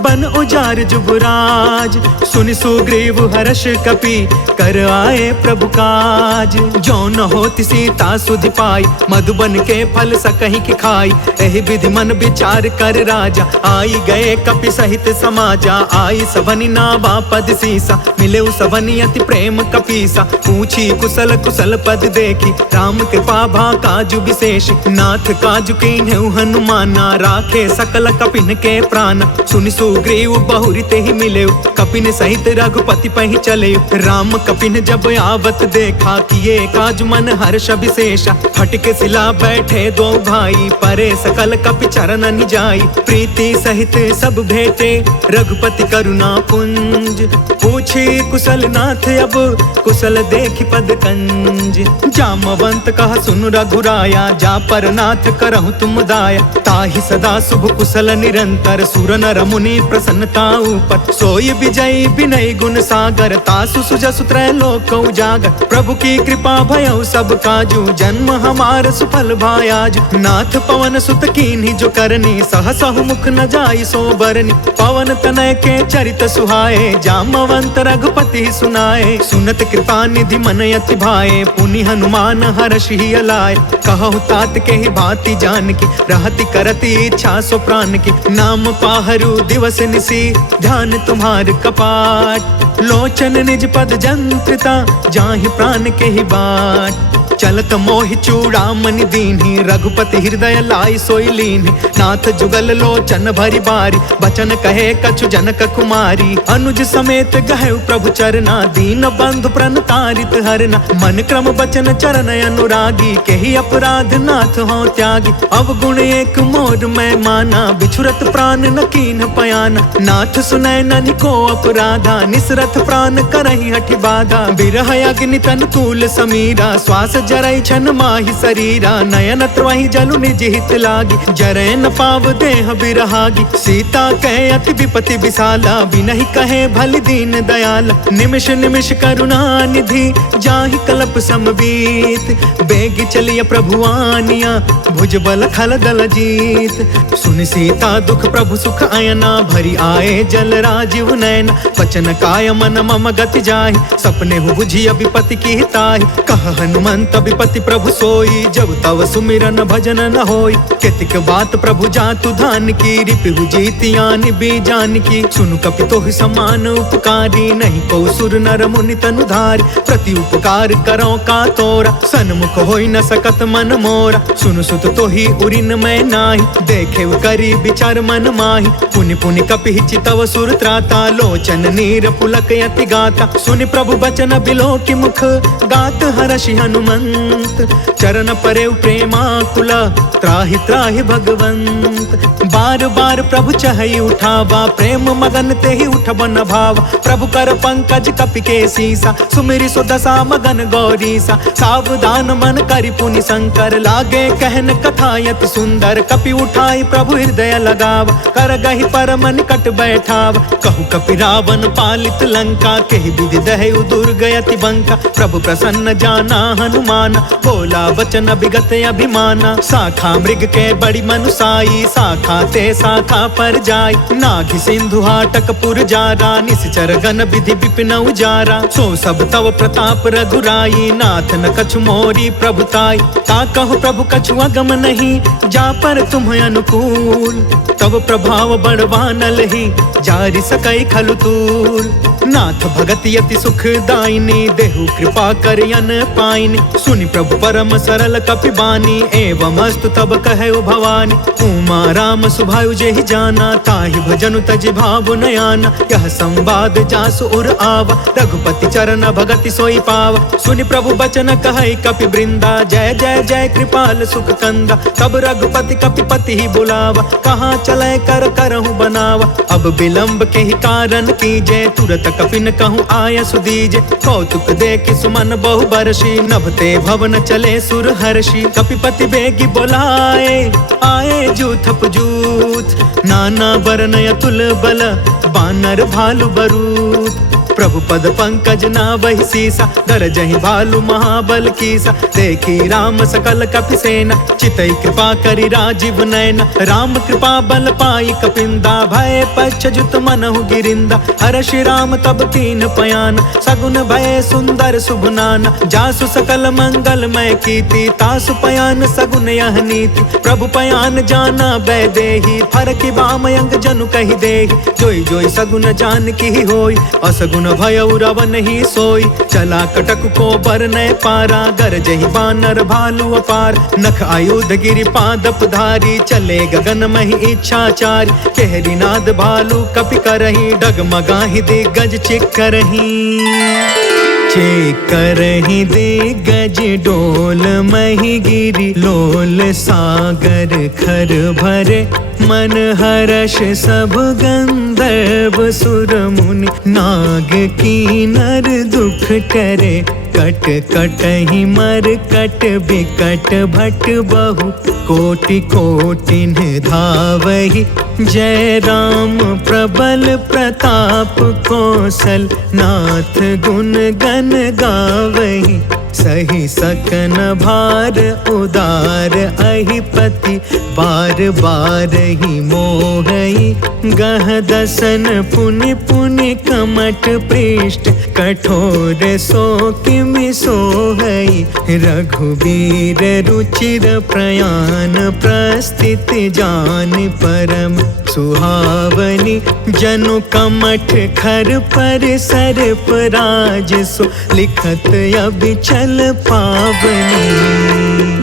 बन उजार जुबराज। सुनि सुग्रीव हर्ष कपि, कर आए प्रभु काज। जो न होति सीता सुधि पाई, मधुबन के फल सकहि की खाई। एहि विधि मन विचार कर राजा, आई गए कपि सहित समाजा। आई सभनि नावा पद सीसा, मिले सभनि अति प्रेम कपीसा। पूछी कुशल कुशल पद देखी, राम कृपा भा काजु विशेष। नाथ काजु कीन्हु हनुमाना, राखे सकल कपिन के प्राण। सुनि सुग्रीव बहुरी ते ही मिले, कपिन सहित रघुपति पहि चले। राम कपिन जब आवत देखा, किए काज मन हर्ष विशेषा। फटके सिला बैठे दो भाई, परे सकल कपि चरण जाई। प्रीति सहित सब भेटे, रघुपति करुणा पुंज। पूछी कुशल नाथ अब, कुशल देखि पद कंज। जामवंत कहा सुन रघुराया, जा पर नाथ करहु तुम दाया। ताहि सदा शुभ कुशल निरंतर, सुर नर मुनि प्रसन्नता ऊपर। सोई विजयी विनय गुण सागर, तासु सुजसु त्रैलोक उजागर। प्रभु की कृपा भयउ सब काजू, जन्म हमार सुफल भायाजु। नाथ पवन सुत कीन्ही जो करनी, सहसहु मुख न जाई सो बरनी। पवन तनय के चरित सुहाए, जामवंत रघुपति सुनाए। सुनत कृपा निधि मन अति भाए, पुनि हनुमान हर्ष ही अलाए। कहु तात के ही भांति जान की, रहति करति इच्छा सो प्राण की। नाम पाहरु दिवस निसी, ध्यान तुम्हार कपाट। लोचन निज पद जंत्रिता, जाहि प्राण के ही बाट। चलत मोहि चूड़ामणि दीन्ही, रघुपति हृदय लाई सोई लीन्ही। नाथ जुगल लोचन भरी बारी, बचन कहे कछु जनक कुमारी। अनुज समेत गहु प्रभु चरना, दीन बंधु प्रणतारित हरना। मन क्रम बचन चरण अनुरागी, केहि अपराध नाथ हो त्यागी। अवगुण एक मोर मैं माना, बिछुरत प्राण न कीन्ह पयाना। नाथ सुनय ननिको अपराधा, निसरथ प्राण करहि हठि बाधा। बिरह अग्नि तन तूल समीरा, श्वास जरई छन माहि शरीरा। नयन त्रवहि जलु निज हित लागी, जरै न पाव देह बिरहागी। सीता कहे अति विपति विशाला, बिनहि कहे भलि दीन दयाला। निमिष निमिष करुणा निधि, जाहि कल्प समबीत। बेग चलिय प्रभु आनिया, भुज बल खल दल जीत। सुनि सीता दुख प्रभु सुख अयना, भरी आए जल राजीव नयना। वचन काय मन मम गति जाहि, सपने हु बुझी विपति की हिताहि। कह हनुमंत विपति प्रभु सोई, जब तव सुमिरन भजन न होई। केतिक बात प्रभु जातु धान की, रिपु जीतियानि बीजान की। सुनु कपि तोहि समान उपकारी, नहीं को सुर नर मुनि तनु धारी। प्रति उपकार करो का तोरा, सन्मुख होई न सकत मन मोरा। सुनु सुत तोहि उरिन मैं नाही, देखे करी विचार मन माही। पुनि पुनि कपि चितव सुर त्राता, लोचन नीर पुलक यति गाता। सुनि प्रभु बचन बिलो की मुख, गात हर्षि हनुमंत। चरण परे प्रेमाकुला, त्राहि त्राहि भगवंत। बार बार प्रभु चहई उठावा, प्रेम मगन ते ही उठबन भावा। प्रभु कर पंकज कपि के सीसा, सुमिरि सो दशा मगन गौरीसा। सावधान मन करि पुनि शंकर, लागे कहन कथा यति सुंदर। कपि उठाई प्रभु हृदय लगाव, कर गहि परम निकट बैठाव। कहु कपि रावण पालित लंका, केहि विधि दहेउ दुर्ग यति बंका। प्रभु प्रसन्न जाना हनुमान, बोला वचन विगत अभिमाना। शाखा मृग के बड़ी मनुसाई, शाखा ते शाखा पर जाय। नाघि सिंधु हाटक पुर जारा, निश्चर गण विधि विपिन उजारा। सो सब तव प्रताप रघुराई, नाथ न कछु मोरी प्रभुताई। ता कहु प्रभु कछु अगम नहीं, जा पर तुम अनुकूल। तब प्रभाव बड़वानल ही, जारि सकै खलु तूल। नाथ भगत यति सुखदायिनी, देहु कृपा करियन पाइनी। सुनि प्रभु परम सरल कपि बानी, एवं अस्तु तब कहु भवानी। उमा राम सुभायु जेहि जाना, ताहि भजनु तजि भावु नयाना। यह संवाद जासु उर आवा, रघुपति चरण भगति सोई पावा। सुनि प्रभु बचन कहै कपि वृंदा, जय जय जय कृपाल सुख कंदा। तब रघुपति कपिपति ही बुलावा, कहाँ चले कर करहु बनावा। अब विलंब के ही कारण कीजे, तुरत कपिन कहूँ आय सुदीजे। कौतुक देखि सुमन बहु बरसी, नभते भवन चले सुर हर्षि। कपिपति बेगी बोलाए, आए जूथप जूथ। नाना वरन अतुल बल, बानर भालु बरूथ। प्रभु पद पंकज नावहि सीसा, गरजहि भालु महाबल कीसा। देखी राम सकल कपि सेना, चितई कृपा करि राजीव नयना। राम कृपा बल पाई कपिंदा, भय पश्चजुत मनहु गिरिंदा। हर्षि राम तब तीन पयान, सगुन भय सुंदर शुभ नाना। जासु सकल मंगलमय कीर्ति, तासु पयान सगुन यह नीति। प्रभु पयान जाना बैदेही, फरकि बामयंग जनु कहि देहि। जोई जोई सगुन जान की होई, असगुन भय रावण ही सोई। चला कटक को बरनय पारा, गरजहि बानर भालु अपार। नख आयुध गिरि पादप धारी, चले गगन महि इच्छाचारी। केहरी नाद भालु कपि करही, डगमगाहि दिग्गज चिक्करही। चेकरहि दिग्गज डोल महि गिरि, लोल सागर खर भरे। मन हर्ष सब गंधर्व सुर मुनि, नाग कीनर दुख टरे। कट कटहि मर कट बिकट भट बहु, कोटि कोटिन धावहि। जय राम प्रबल प्रताप कौशल, नाथ गुण गण गावहि। सही सकन भार उदार अहिपति, बार बार ही मोहई। गह दसन पुनि पुनि कमट पृष्ठ, कठोर सो किमि सोहई। रघुबीर रुचिर प्रयाण, प्रस्थिति जान परम सुहावनी। जनु कमठ खर पर सर्प राज सो, लिखत अबिचल पावनी।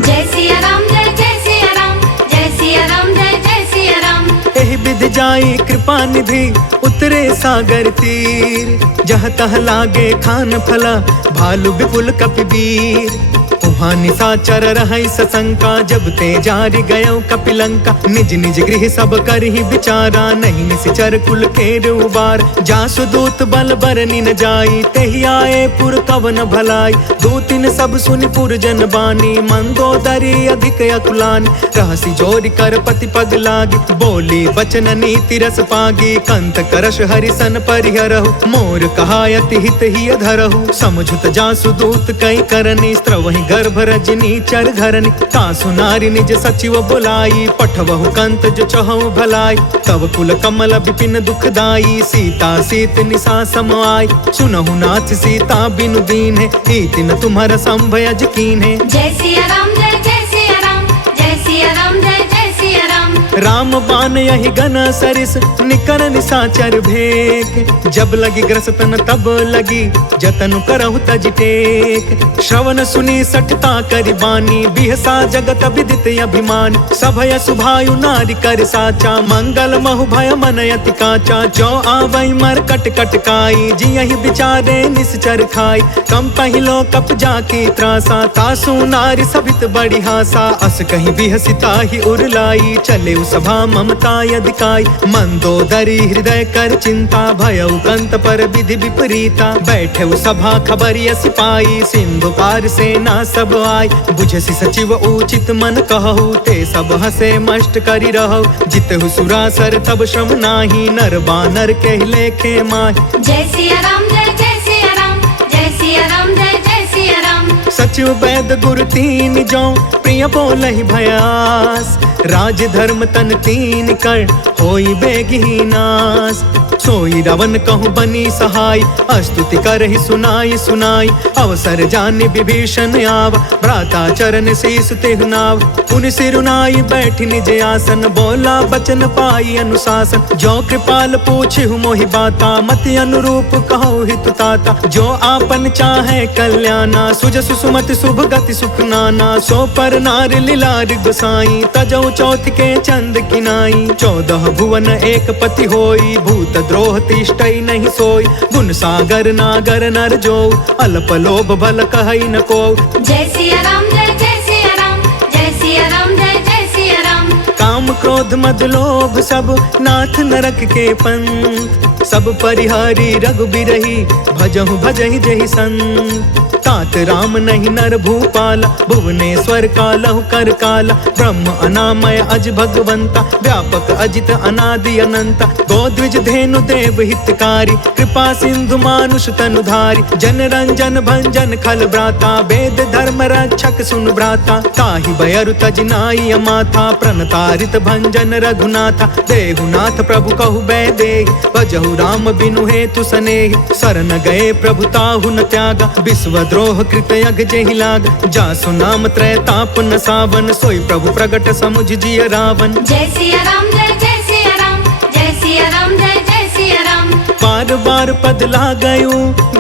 जय सिया राम जय जय सिया राम, जय सिया राम जय जय सिया राम। एहि विधि जाई कृपा निधि, उतरे सागर तीर। जह तह लागे खान फला, भालु विपुल कपिवीर। उहाँ निशाचर रहै सशंका, जब ते जारि गयो कपिलंका। निज निज गृह सब करहि विचारा, नहीं निश्चर कुल केर उबार। जासु दूत बल बरनि न जाई, तेहि आए पुर कवन भलाई। दूतिन सब सुनि पुर जन बानी, मंदोदरी अधिक अकुलानी। रहसि जोरि कर पति पग लागी, बोली वचन नीति रस पागी। कंत करश हरिसन परिहरहु, मोर कहायति हित ही धरहु। समझुत जासु दूत कई करनी, स्त्रवहि गर्भ रजनी चर घरनी। तासु नारी निज सचिव बुलाई, पठवहु कंत जो चहु भलाई। तब कुल कमल विपिन दुखदाई, सीता सीत निशा सम आई। सुनहु नाथ सीता बिनु दीन्हे, हीति न तुम्हारा संभयज कीन्हे। जय सिया राम जय जय सिया राम, जय सिया राम जय जय सिया राम। राम बान यही गन सरिस, निकर निशाचर भेक। जब लगी ग्रसतन तब लगी, जतन करहु तज टेक। श्रवण सुनी सठता करि बानी, बिहसा जगत विदित अभिमान। सभय सुभायु नारी कर साचा, मंगल महु भय मन अति काचा। जो आवै मर कट कट काई, जियहि विचारे निश्चर खाई। कम पहिलो कप जाकी त्रासा, तासु नारी सभित बड़ी हासा। अस कहीं बिहसिता ही उरलाई, चले सभा ममता यदिकाय, मंदोदरी हृदय कर चिंता, भयउ कंत पर विधि विपरीता। बैठे सभा खबरिया सिपाही, सिंधु पार सेना सब आय। बुझसी सचिव उचित मन कहु, ते सब हसे मष्ट करि रहु। जितहु सुरासर तब श्रम नाही, नर बानर के लेखे माहि। जय सिया राम जय जय सिया राम, जय सिया राम जय जय सिया राम। सचिव वैद गुरु तीन जो, प्रिय बोलहि भयास। राज धर्म तन तीन कर, होई बेगी नास। सोई रावण कहूँ बनी सहाय, अस्तुति करहि सुनाई सुनाई। अवसर जानि विभीषण आव, भ्राता चरण शीस तेहु नाव। पुन सिरुनाई बैठि निज आसन, बोला बचन पाई अनुशासन। जो कृपाल पूछहु मोहि बाता, मति अनुरूप कहु हितु ताता। जो आपन चाहे कल्याणा, सुजसु सुमति शुभ गति सुख नाना। सो पर नार लीलार गोसाई, तजौ चौथ के चंद किनाई। 14 भुवन एक पति होई, भूत द्रोह तिष्ठई नहीं सोई। गुण सागर नागर नर जो, अल्प लोभ भल कहई न को। जय सिया राम जय जय सिया राम, जय सिया राम जय जय सिया राम। काम क्रोध मद लोभ सब, नाथ नरक के पंथ। सब परिहारी रघुबीरहि, भजहु भजहि जहि संत। तात राम नहीं नर भूपाला, भुवनेश्वर कालहु कर काला। ब्रह्म अनामय अज भगवंता, व्यापक अजित अनादि अनंता। गोद्विज धेनु देव हितकारी, कृपा सिंधु मानुष तनुधारी। जन रंजन भंजन खल भ्राता, वेद धर्म रक्षक सुन भ्राता। ताहि बयरु तज नाई माथा, प्रणतारित भंजन रघुनाथा। देहुनाथ प्रभु कहु बैदेहि, भजहु राम बिनु हेतु सनेहि। शरण गए प्रभु ताहु न त्यागा, विश्व द्रोह कृत यज्ञ जेहि लाग। जासु नाम त्रय ताप न सावन, सोई प्रभु प्रगट समुझ जिय रावण। जय सिया राम जय जय सिया राम, जय सिया राम जय जय सिया राम। बार बार पद लागयु,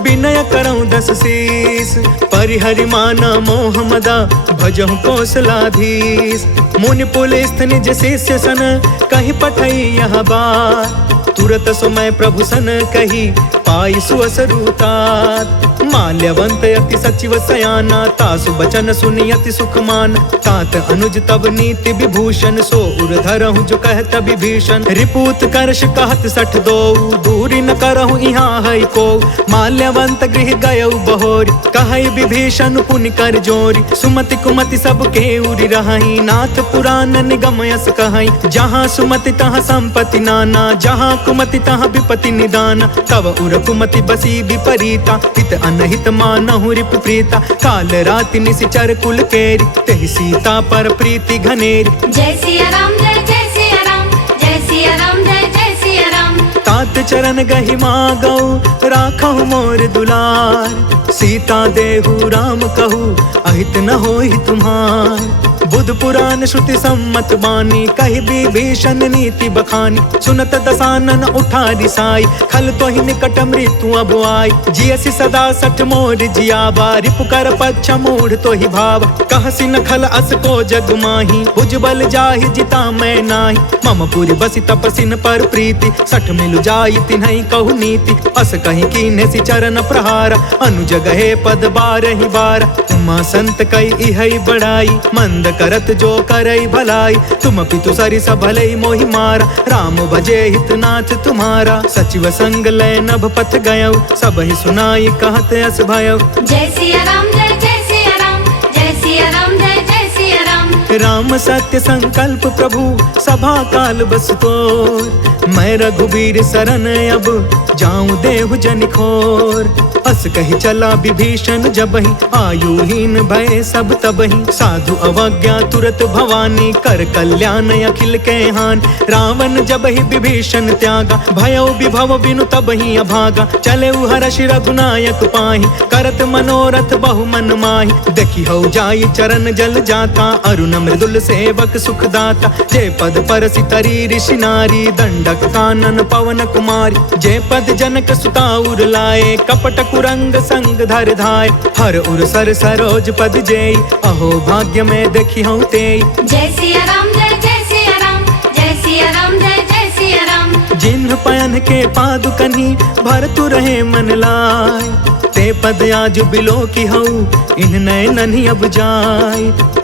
विनय करऊँ 10 शीस। परिहरि माना मोह मदा, भजहु कौशलाधीश। मुनि पुलिस्थ निज शिष्य सन, कहि पठई यह बात। तुरत समय प्रभु सन कही, पाई सुअसरुतात। माल्यवंत अति सचिव सयाना, तासु बचन सुनि अति सुख मान। तात अनुज तब नीति विभूषण, सो उर धरहु जो कहत विभीषण। रिपूत करश कहत 62, दूरी न करहु यहाँ है को। माल्यवंत गृह गयउ बहोरी, कहई विभीषण पुनि कर जोरी। सुमति कुमति सब के उरि रहई, नाथ पुराण निगम यस कहई। जहाँ सुमति तहाँ संपत्ति नाना, जहाँ कुमति तहाँ विपत्ति निदान। तब उर कुमति बसी विपरीता, हित अनहित मानहु रिपु प्रीता। काल राति निशिचर कुल केरी, तेहि सीता पर प्रीति घनेरी। जय सिया राम जय जय सिया राम, जय सिया राम जय जय सिया राम। तात चरण गहि मागौ, राखहु मोर दुलार। सीता देहु राम कहू, अहित न होहि तुम्हार। बुध पुराण श्रुति सम्मत बानी, कहि विभीषण नीति बखानी। सुनत दसानन उठा रिसाई, खल तोहि निकट मृत्यु अब आई। जियसि सदा सठ मोर जियावा, रिपु कर पच्छ मूढ़ तोहि भाव। कहसि न खल अस को जग माही, भुज बल जाहि जिता मैं नाही। मम पुरि बसि तपसिन पर प्रीति, सठ मिलु जाई तिन्हई कहु नीति। अस कहि कीन्हे सि चरण प्रहार, अनुज गहे पद बारहि बार। उमा संत कई इहई बड़ाई, मंद करत जो करई भलाई। तुम पितु सरिस भलई मोहि मारा, राम भजे हितनाथ तुम्हारा। सचिव संग लय नभ पथ गयउ, सबहि सुनाई कहत अस भयउ। जय सिया राम जय जय सिया राम, जय सिया राम जय जय सिया राम। राम सत्य संकल्प प्रभु, सभा काल बस तोर। मैं रघुबीर शरण अब, जाऊं देहु जनिखोर। अस कही चला विभीषण जबहि, आयुहीन भय सब तबहि। साधु अवज्ञा तुरत भवानी, कर कल्याण अखिल के हान। रावण जबहि विभीषण त्यागा, भयउ विभव बिनु तबहि अभागा। चले हर्षि रघुनायक पाहि, करत मनोरथ बहु मन माहि। देखी हो जाई चरण जल जाता, अरुण मृदुल सेवक सुखदाता। जे पद परसि तरी ऋषि नारी, दंडक कानन पवन कुमारी। जे पद जनक सुता उर लाए, कपट कुरंग संग धर धाय। हर उर सर सरोज पद जेई, अहो भाग्य में देखी हूँ तेई। जय सिया राम जय जय सिया राम, जय सिया राम जय जय सिया राम। जिन्ह पयन के पादुकन्हि, भरतु रहे मन लाय। ते ते पद आज बिलो की हऊ इन नयनन अब जाय।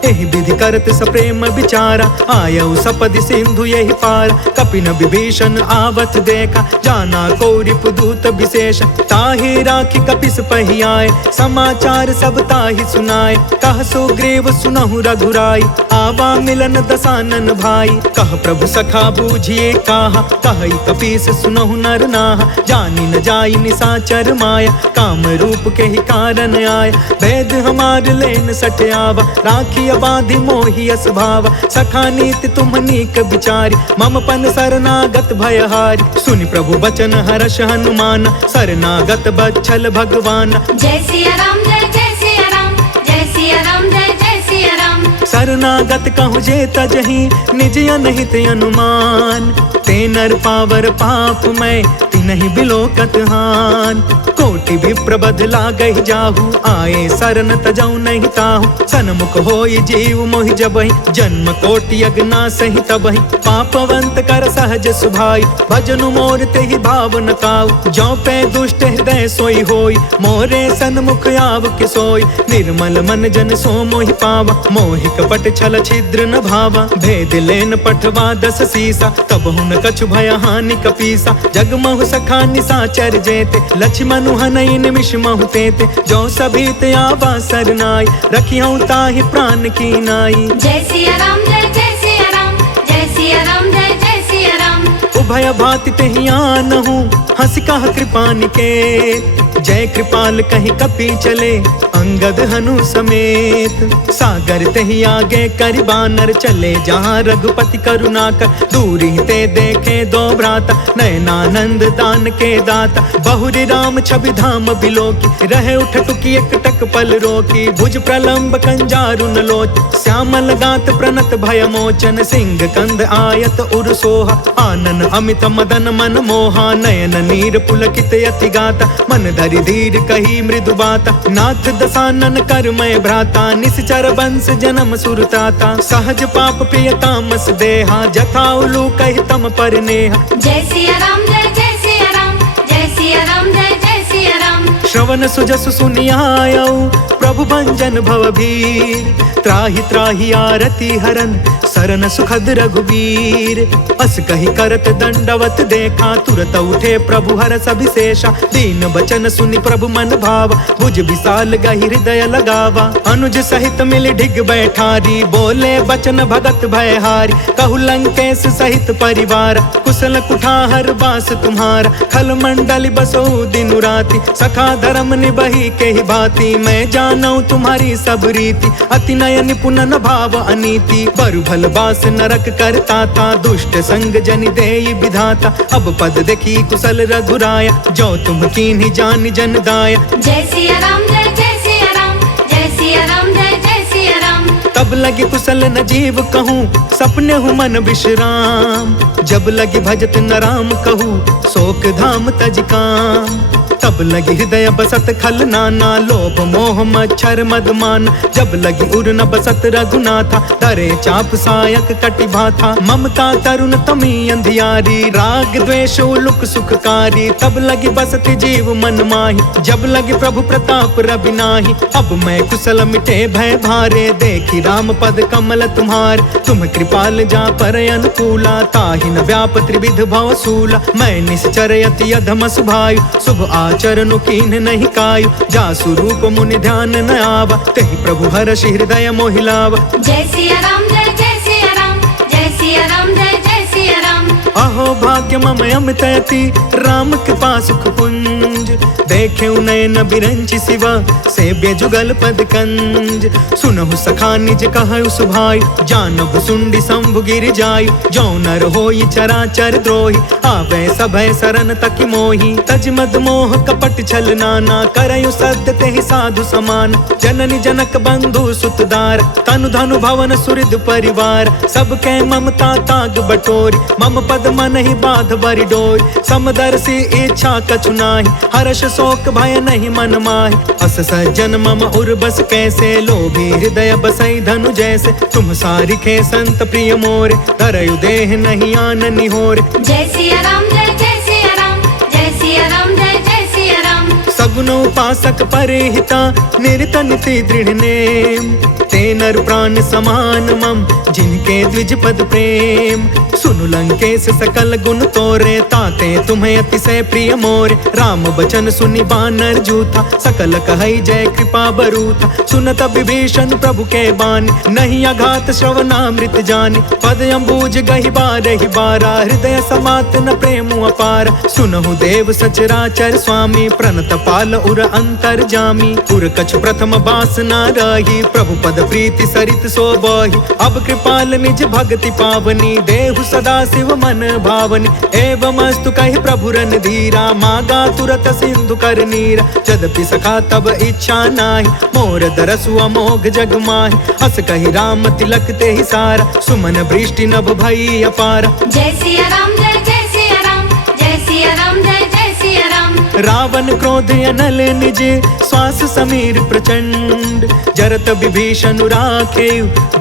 एहि विधि करत सप्रेम विचारा आयऊ सपदि सिंधु यही पार। कपिन विभीषण आवत देखा जाना को रिपुदूत विशेष। ताहि राखी कपिस पहियाए समाचार सब ताहि सुनाए। कह सुग्रीव सुनहु रघुराई आवा मिलन दसानन भाई। कह प्रभु सखा बूझिए काहा कहई कपीस सुनहु नर नाहा। जानी न जाई निसाचर माया काम रूप के ही कारण आय। भेद हमार लेन सट आवा राखी अबाधि मोहि यस भावा। सखा नीति तुम नीक विचारी मम पन शरणागत भयहारी। सुनि प्रभु बचन हर्ष हनुमान शरणागत बच्छल भगवान। जय सिया राम जय सिया राम जय सिया राम जय सिया राम। शरणागत कहु जे तजहि निज अनहित अनुमान। ते नर पावर पाप मैं तिनहि बिलोकत हान। कोटि विप्र बध लागहि जाहु आए शरण तजौ नहीं ताहु। सन्मुख होई जीव मोहि जबहि जन्म कोटि अगना सहि तबहि। पापवंत कर सहज सुभाई भजनु मोर तेहि भाव न काऊ। जौ पे दुष्ट हृदय सोई होई मोरे सन्मुख आव के सोई। निर्मल मन जन सो मोहि पावा मोहि कपट छल छिद्र न भावा। भेद लेन पठवा दस सीसा तब हुन कछु भय हानि कपीसा। जगमहु सखा निसाचर जेते लक्ष्मणु हनई निमिष महु तेते। जो सभीत आवा सरनाई रखियौ ताहि प्राण की नाई। जय सिया राम जय सिया राम जय सिया राम जय सिया राम। उभय भाति तेहि आनहु हंस कह कृपा निकेत। जय कृपाल कहि कपि चले अंगद हनु समेत। सागर तेहि आगे करि बानर चले जहाँ रघुपति करुणा कर। दूरी ते देखे दो भ्राता नयनानंद दान के दाता। बहुरी राम छवि धाम बिलोकी रहे उठ टुकी एक टक पल रोकी। भुज प्रलंब कंजारुन लोच श्यामल गात प्रणत भय मोचन। सिंह कंद आयत उर सोहा आनन अमित मदन मन मोहा। नयन नीर पुलकित यति गाता मन धरि धीर कही मृदु बाता। नाथ दसानन करमय भ्राता निश्चर वंश जन्म सुरताता। सहज पाप प्रिय तामस देहा जथा उलू कहि तम पर नेहा। जय सिया राम जय सिया राम जय सिया राम जय सिया राम। श्रवण सुजसु सुनियायऊ प्रभु भंजन भवभीर। त्राहि त्राहि आरती हरन सरन सुखद रघुबीर। अस कहि करत दंडवत देखा तुरत उठे प्रभु हरस अभिषेषा। दीन बचन सुनि प्रभु मन भावा भुज विशाल गहि हृदय लगावा। अनुज सहित मिल ढिग बैठारी बोले बचन भगत भयहारी। कहु लंकेश सहित परिवार कुशल कुठार बास तुम्हारा। खल मंडल बसो दिन राति सखा धर्म निबही के ही भांति। मैं जानऊ तुम्हारी सब रीति अति नय निपुण न भाव अनीति। बरु भल बास नरक करता था दुष्ट संग जन देई विधाता। अब पद देखी कुशल रघुराया जो तुम कीन्ही जान जन दाया। जय सिया राम जय सिया राम जय सिया राम जय सिया राम। तब लगी कुशल न जीव कहूँ सपने हूँ मन विश्राम। जब लगी भजत न राम कहूँ शोक धाम तज काम। तब लगी हृदय बसत खल नाना लोभ मोह मच्छर मदमान। जब लगी उर न बसत रघुनाथा डरे चाप सायक कटि भाथा। ममता तरुण तमी अंधियारी राग द्वेष उलुक सुखकारी। तब लगी बसत जीव मन माही जब लगी प्रभु प्रताप रबिनाही। अब मैं कुशल मिटे भय भारे देखी राम पद कमल तुम्हार। तुम कृपाल जा पर अनुकूला ताहि न व्याप त्रिविध भव सूला। मैं निश्चर यति अधम सुभायु शुभ आचरण कीन्ह नहीं कायु। जासु रूप मुनि ध्यान न आवा तेहि प्रभु हर्ष हृदय मोहिलावा। जय सिया राम जय सिया राम जय सिया राम जय सिया राम। अहो भाग्य मम अमित अति राम कृपा सुख पुंज। देखे नयन बिरंचि शिवा सेव्य जुगल पद कंज। सुनहु सखा निज कहु सुभाई जानहु सुंडी शंभु गिर जायु। जो नर होई चराचर द्रोही आवे सभय शरण तकि मोही। तज मद मोह कपट छल नाना करयु सत्य तेहि साधु समान। जननी जनक बंधु सुतदार तनु धनु भवन सुहृद परिवार। सबके ममता ताग बटोरी मम पद मन ही बाध बरि डोरी। समदर्शी इच्छा कछु नाही हर्ष शोक भय नहीं मन माहि। अस सज्जन मम उर बस कैसे लोभी हृदय बसई धनु जैसे। तुम सारिखे संत प्रिय मोरे धरयु देह नहीं आन निहोरे। जय सिया राम जय सिया राम जय सिया राम जय सिया राम। सब सगुण उपासक परिहिता निर्तनिति दृढ़ नेम। ते नर प्राण समान मम जिनके द्विज पद प्रेम। सुनु लंकेश सकल गुण तोरे ताते तुम्हें अतिशय प्रिय मोरे। राम बचन सुनि बानर जूथा सकल कहई जय कृपा बरूथा। सुनत विभीषण प्रभु के बानी नहीं अघात श्रवणामृत जानी। पद अम्बुज गहि बारहि बारा हृदय समात न प्रेम अपार। सुनहु देव सचराचर स्वामी प्रणत पाल उर अंतर जामी। उर कछु प्रथम बास न रही प्रभु पद प्रीति सरित सो बही। अब कृपाल निज भक्ति पावनी देहु सदा शिव मन भावनी। एवं अस्तु कहि प्रभु रन धीरा मागा तुरत सिंधु कर नीरा। यद्यपि सखा तब इच्छा नाही मोर दरसु अमोघ जग माहि। अस कहि राम तिलक ते ही सारा सुमन वृष्टि नभ भई अपारा। जय सिया राम जय जय सिया राम जय सिया राम जय जय सिया राम। रावण क्रोध अनल निज श्वास समीर प्रचंड। जरत विभीषण राखे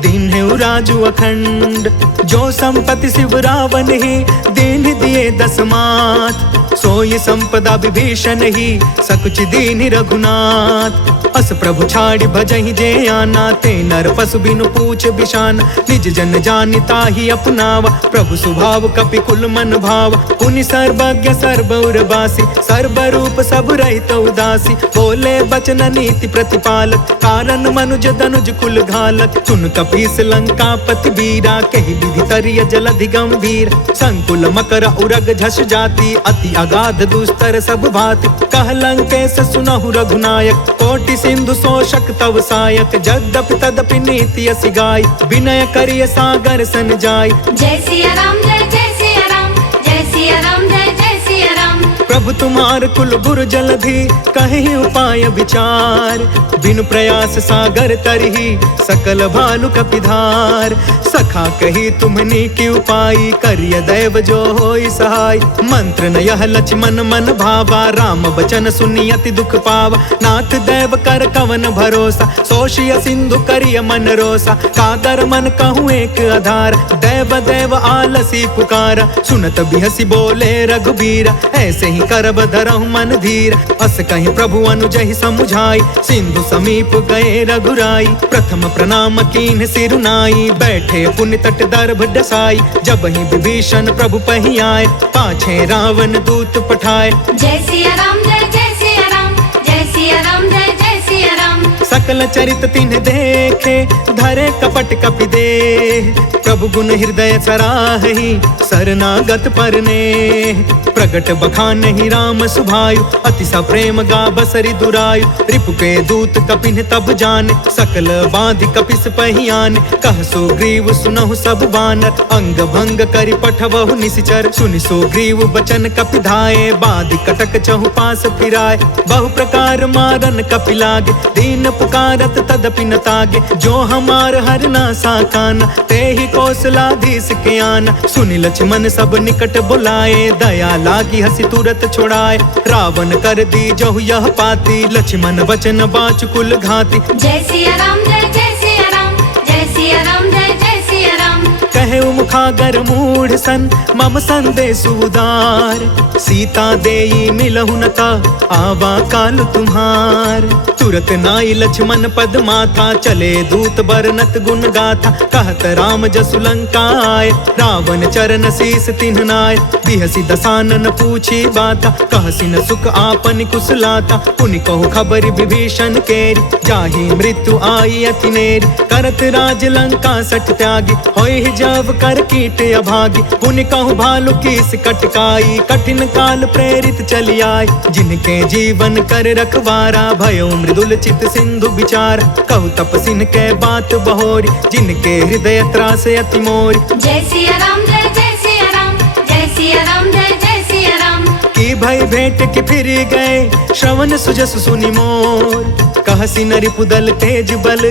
दीन्ह राजु अखंड। जो संपत्ति शिव रावण ही दीन दिए दस मात। सोई संपदा विभीषण ही सकुच दीन रघुनाथ। अस प्रभु छाड़ी भजहि जे आना ते नर पशु बिनु पूछ बिशान। निज जन जानिता ही अपनावा प्रभु स्वभाव कपि कुल मन भाव। पुनि सर्वज्ञ सर्वउर बासी सर्व रूप सब रहित उदासी। बोले बचन नीति प्रतिपालक कारण मनुज दनुज कुल घालक। सुन कपीस लंका पति बीरा कहि विधि तरिय जलधि गंभीर। संकुल मकर उरग झस जाति अति अगाध दुस्तर सब भाति। कह लंकेश सुनहु रघुनायक कोटि सिंधु शोषक तव सायक। जद्यपि तदपि नीति असि गाय विनय करिय सागर सन जाय। जय सिया राम जय जय सिया राम जय सिया राम जय जय सिया राम। प्रभु तुम्हार कुल गुरु जलधि कहि उपाय विचार। बिनु प्रयास सागर तरही सकल भालु कपिधार। सखा कही तुम्हनी की उपाय करिय दैव जो होई सहाय। मंत्र न यह लक्ष्मण मन भावा राम बचन सुनि अति दुख पावा। नाथ दैव कर कवन भरोसा सोशिय सिंधु करिय मन रोसा। कादर मन कहूँ एक आधार दैव दैव आलसी पुकारा। सुनत बिहसी बोले रघुबीरा ऐसे ही करब धरहु मन धीर। अस कहीं प्रभु अनुजहि समुझाई सिंधु समीप गए रघुराई। प्रथम प्रणाम कीन्ह सिरुनाई बैठे पुण्य तट दर्भ डसाई। जब ही विभीषण प्रभु पही आए पाछे रावण दूत पठाए। जय सिया राम जय जय सिया राम जय सिया राम जय जय सिया राम। सकल चरित तिन्ह देखे धरे कपट कपि देह। प्रभु गुण हृदय सराहि शरणागत परने। प्रगट बखानहि राम सुभायु अति सप्रेम गा बसरि दुरायु। रिपु के दूत कपिन तब जाने सकल बाधि कपिस पहियाने। कह सुग्रीव सुनहु सब बानर अंग भंग करि पठवहु निशिचर। सुनि सुग्रीव बचन कपि धाये बाधि कटक चहु पास फिराए। बहु प्रकार मारन कपि लागे दीन पुकारत तदपि न तागे। जो हमार हरना साकाना ते ही कौशलाधीश के आना। सुनि लक्ष्मण सब निकट बुलाए दया लागी हसी तुरत छुड़ाए। रावण कर दी जहु यह पाती लक्ष्मण वचन बाच कुल घाती। जय सिया राम जय जय सिया राम जय सिया राम जय जय सिया राम। कहे मुखागर मूढ़ सन मम संदेश उदार। सीता देई मिलहु न ता आवा काल तुम्हार। तुरत नाई लक्ष्मण पद माथा चले दूत बरनत गुण गाथा। कहत राम जसु लंका आए रावण चरण शीस तिन्ह नाय। बिहसी दसानन पूछी बाता कहसी न सुख आपन कुशलाता। पुनि कहु खबर विभीषण केरी जाहि मृत्यु आई अति नेरी। करत राज लंका सठ त्यागी होई जब कर कीट अभागी। पुनि कहु भालु कीस कटकाई कठिन काल प्रेरित चली आय। जिनके जीवन कर रखवारा भयो मृदुल चित सिंधु विचार। कहु तपसिन के बात बहोरी जिनके हृदय त्रास अति मोरी। जय सिया राम जय जय सिया राम जय सिया राम जय जय सिया राम। की भई भेंट के फिर गए श्रवण सुजस सुनि मोर। कहसी नरि पुदल तेज बल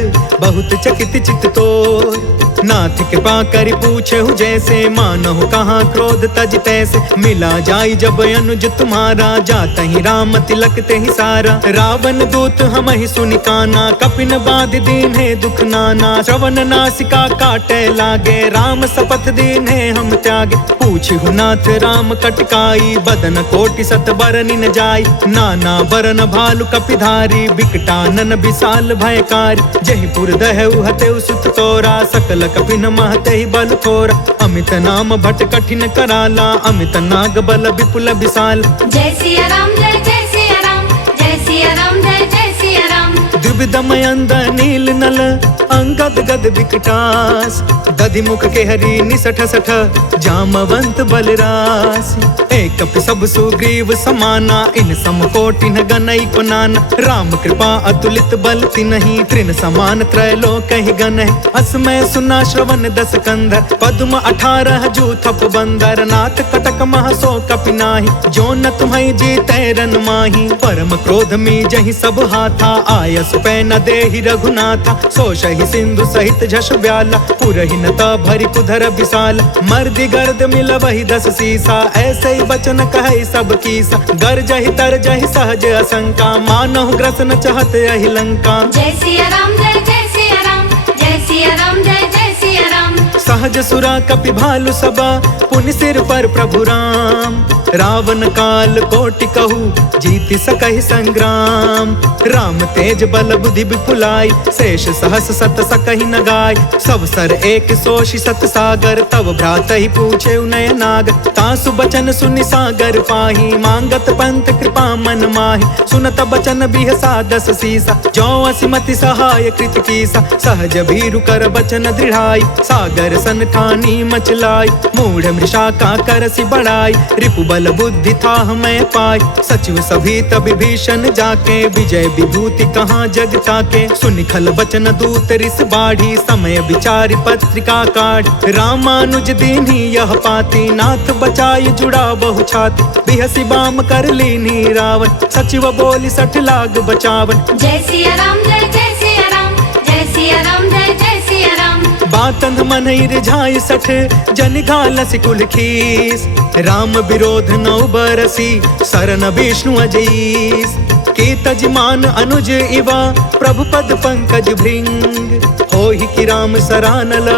बहुत चकित चित तोर। नाथ कृपा करि पूछेहु जैसे, मानहु कहाँ क्रोध तज तैसे। मिला जाई जब अनुज तुम्हारा, जात ही राम तिलक ते ही सारा। रावण दूत हम ही सुनि काना, कपिन बाध दीन है दुख नाना। श्रवण नासिका काटे लागे, राम शपथ दीन है हम त्यागे। पूछहु नाथ राम कटकाई, बदन कोटि सत बरनि न जाई। नाना बरन भालु कपिधारी, बिकटानन विशाल भयकारी। जहिपुर दहु हतेउ सुत तोरा, सकल कपिन महते बल थोरा। अमित नाम भट कठिन कराला, अमित नाग बल विपुल विशाल। जय सिया राम जय जय सिया राम, जय सिया राम जय जय सिया राम। द्विविधमयंद नील नल, अंगद गद विकटास। दधिमुख के हरि निसठ सठ, जामवंत बलरास। एक कपि सब सुग्रीव समाना, इन सम कोटि न गनई को नाना। राम कृपा अतुलित बल तिन्हि, तृण समान त्रैलोक ही गन है। असमय सुना श्रवण दस कंधर, पद्म 18 जू थप बंदर। नाथ कटक मह सो कपि नाही, जो न तुम्हें जीते रन माही। परम क्रोध में जहि सब हाथा, आयस पै न देहि रघुनाथा। सोषहि सिंधु सहित झष ब्याला, पुरहि न ता भरि कुधर विशाल। मर्दि गर्द मिलवहि 10 सीसा, ऐसे ही बचन कहे सब कीसा। गरजहि तरजहि सहज असंका, मानहु ग्रसन चहत यहि लंका। जय सिया राम जय जय सिया राम, जय सिया राम जय जय सिया राम। सहज सुरा कपि भालु सबा, पुनि सिर पर प्रभु राम। रावण काल कोटि कहू, जीति सकहि संग्राम। राम तेज बल बुद्धि विपुलाई, शेष सहस सत सकहि न गाय। सब सर एक सोषि सत सागर, तब भ्रात ही पूछे नय नाग। तासु बचन सुनि सागर पाही, मांगत पंथ कृपा मन माही। सुनत बचन बिहसा 10 सीसा, जो असिमति सहाय कृत कीसा। सहज भीरु कर बचन दृढ़ाई, सागर सन ठानी मचलाई। मूढ़ मृषा का करसि बढ़ाई, रिपु बल बुद्धि था हमें पाई। सचिव सभी तब विभीषण जाके, विजय विभूति कहाँ जग ताके। सुनि खल बचन दूत रिस बाढ़ी, समय विचारि पत्रिका काढ़। रामानुज दीन्ही यह पाती, नाथ बचाई जुड़ा बहु छाती। बिहसी बाम कर लीनी रावण, सचिव बोली 60 लाग बचावन। जय सिया राम जय जय सिया राम, जय सिया राम जय जय सिया राम। बातंध मन रिझाई 60, जन घालसि कुल खीस। राम विरोध 9 बरसी, सरन विष्णु अजीस। के तजमान अनुज इवा, प्रभु पद पंकज भृंग। होहि कि राम सरानल,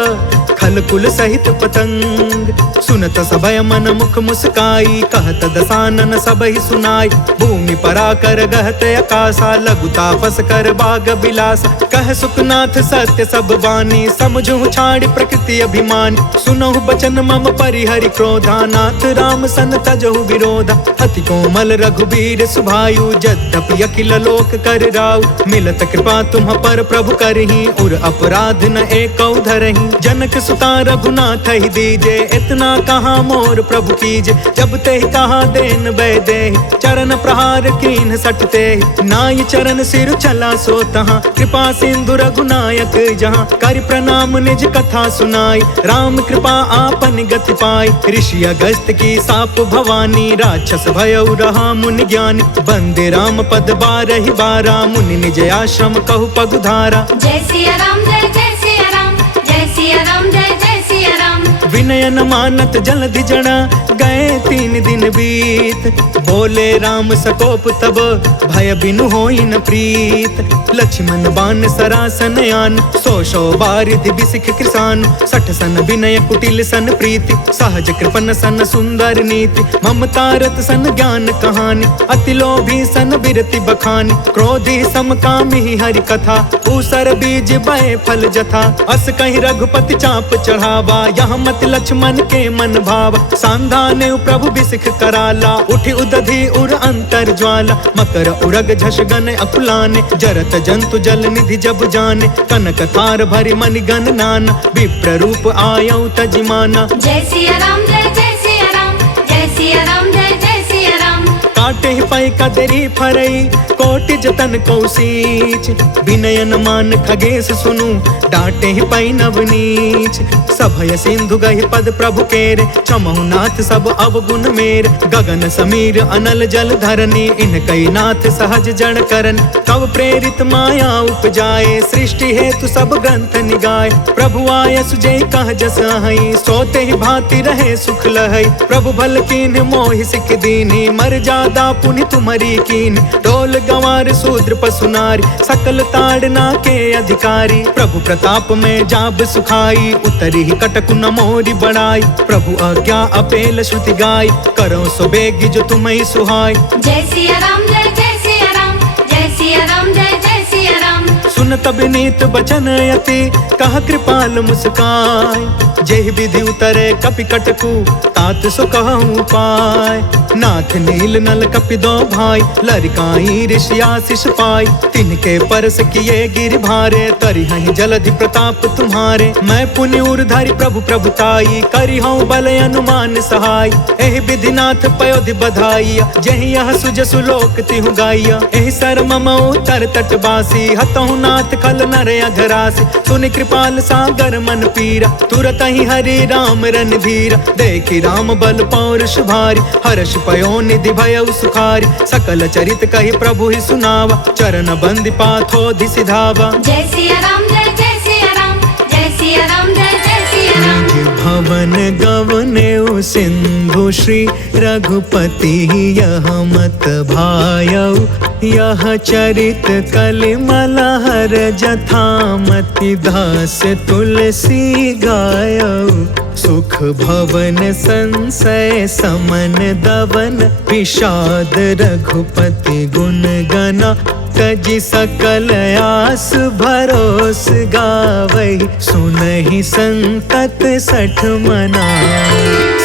खल कुल सहित पतंग। सुनत सभय मन मुख मुस्काई, कहत दसानन सबहि सुनाई। भूमि परा कर गहत आकाशा, लघु तापस कर बाग बिलास। कह सुखनाथ सत्य सब बानी, समझु छाड़ प्रकृति अभिमान। सुनहु बचन मम परिहरि क्रोधा, नाथ राम सन तजहु विरोधा। अति कोमल रघुबीर सुभायु, यद्यपि अखिल लोक कर राउ। मिलत कृपा तुम पर प्रभु करही, उर अपराध न एकौ धरही। जनक सुता रघुनाथ ही दीजे, इतना कहाँ मोर प्रभु कीजे। जब ते कहा देन बैदे, चरण प्रहार कीन सटते। नाई चरण सिर चला सो तहाँ, कृपा सिंधु रघुनायक जहाँ। कर प्रणाम निज कथा सुनाई, राम कृपा आपन गति पाई। ऋषि अगस्त की साप भवानी, राक्षस भयउ रहा मुनि ज्ञानी। बंदे राम पद 12 बारा, मुनि निज आश्रम कहु पगुधारा। जय सिया राम जय जय सिया राम, जय सिया राम जय जय सिया राम। विनय न मानत जलधि जड़ा, गए 3 दिन बीत। बोले राम सकोप तब, भय बिनु होई न प्रीत। लक्ष्मण बाण सरासन आन, 100 बारिधि बिसिख कृसान। 60 सन विनय कुटिल सन प्रीति, सहज कृपन सन सुंदर नीति। ममतारत सन ज्ञान कहानी, अति लोभी सन बिरति बखानी। क्रोधी समकामी हरि कथा, ऊसर बीज बय फल जथा। अस कहीं रघुपति चाप चढ़ावा, यह मत लक्ष्मण के मन भाव। सांधाने प्रभु बिसिख कराला, उठि उदधि उर अंतर ज्वाला। मकर उरग झष गन अकुलाने, जरत जंतु जल निधि जब जाने। कनक थार भरि मनि गण नाना, विप्र रूप आयौ तजिमाना। जय सिया राम जय जय सिया राम, जय सिया राम जय जय सिया राम। काटे पै कदरी फरई कोटि जतन कौसीच विनयन मान खगेश सुनु डांटे पै नवनीच सभय सिंधु गहि पद प्रभु केर चमहु नाथ सब अवगुण मेर गगन समीर अनल जल धरनी इन कई नाथ सहज जन करन कव प्रेरित माया उपजाए सृष्टि हेतु सब ग्रंथ निगाय प्रभु आय सुजय कह जस हई सोते ही भांति रहे सुख लहई प्रभु भल कीन मोहि सिख दीनी मर जादा पुनि तुम्हारी कीन ढोल गंवार शूद्र पशु नारी सकल ताड़ना के अधिकारी प्रभु प्रताप में जाब सुखाई उतरी ही कटकु न मोरी बढ़ाई प्रभु आज्ञा अपेल श्रुति गाय करो सो बेगी जो तुम्हें सुहाय। जय सिया राम जय जय सिया राम जय सिया राम जय जय सिया राम सुन तब नीत बचन यति कह कृपाल मुस्काय जेहि विधि उतरे कपि कटकु तात सो कहूँ पाय नाथ नील नल कपि दो भाई लरिकाई ऋषि आशीष पाई तिनके परस किए गिर भारे तरि हहीं जलधि प्रताप तुम्हारे मैं पुण्य उर्धारी प्रभु प्रभुताई करी हूँ बल अनुमान सहाय एहि विधि नाथ पयोधि बधाइया जहि यह सुज सुलोक तिहु गाइया एहि सर मम उतर तटवासी हतहु नाथ खल नर अघरासी सुनि कृपाल सागर मन पीरा तुरत ही हरि राम रणधीरा देखि राम बल पौरुष भारी हर्ष पयो निधि भयउ सुखारी सकल चरित कहि प्रभु ही सुनावा चरण बंदी पाथोधि सिधावा। जय सिया राम जय जय सिया राम जय सिया राम जय जय सिया राम भवन गवने सिंधु श्री रघुपति यह मत भायउ यह चरित कलिमल हर जथामति दास तुलसी गायउ सुख भवन संशय समन दवन विषाद रघुपति गुण गना तजि सकल आस भरोस गावै सुनहि संतत सठ मना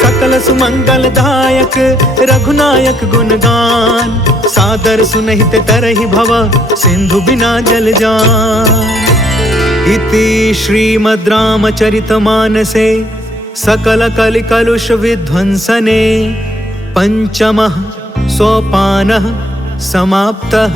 सकल सुमंगल दायक रघुनायक गुणगान सादर सुनहित तरहि भव सिंधु बिना जल जान। इति श्रीमद् रामचरितमानसे सकल कलि कलुष विध्वंसने पंचमः सोपानः समाप्तः।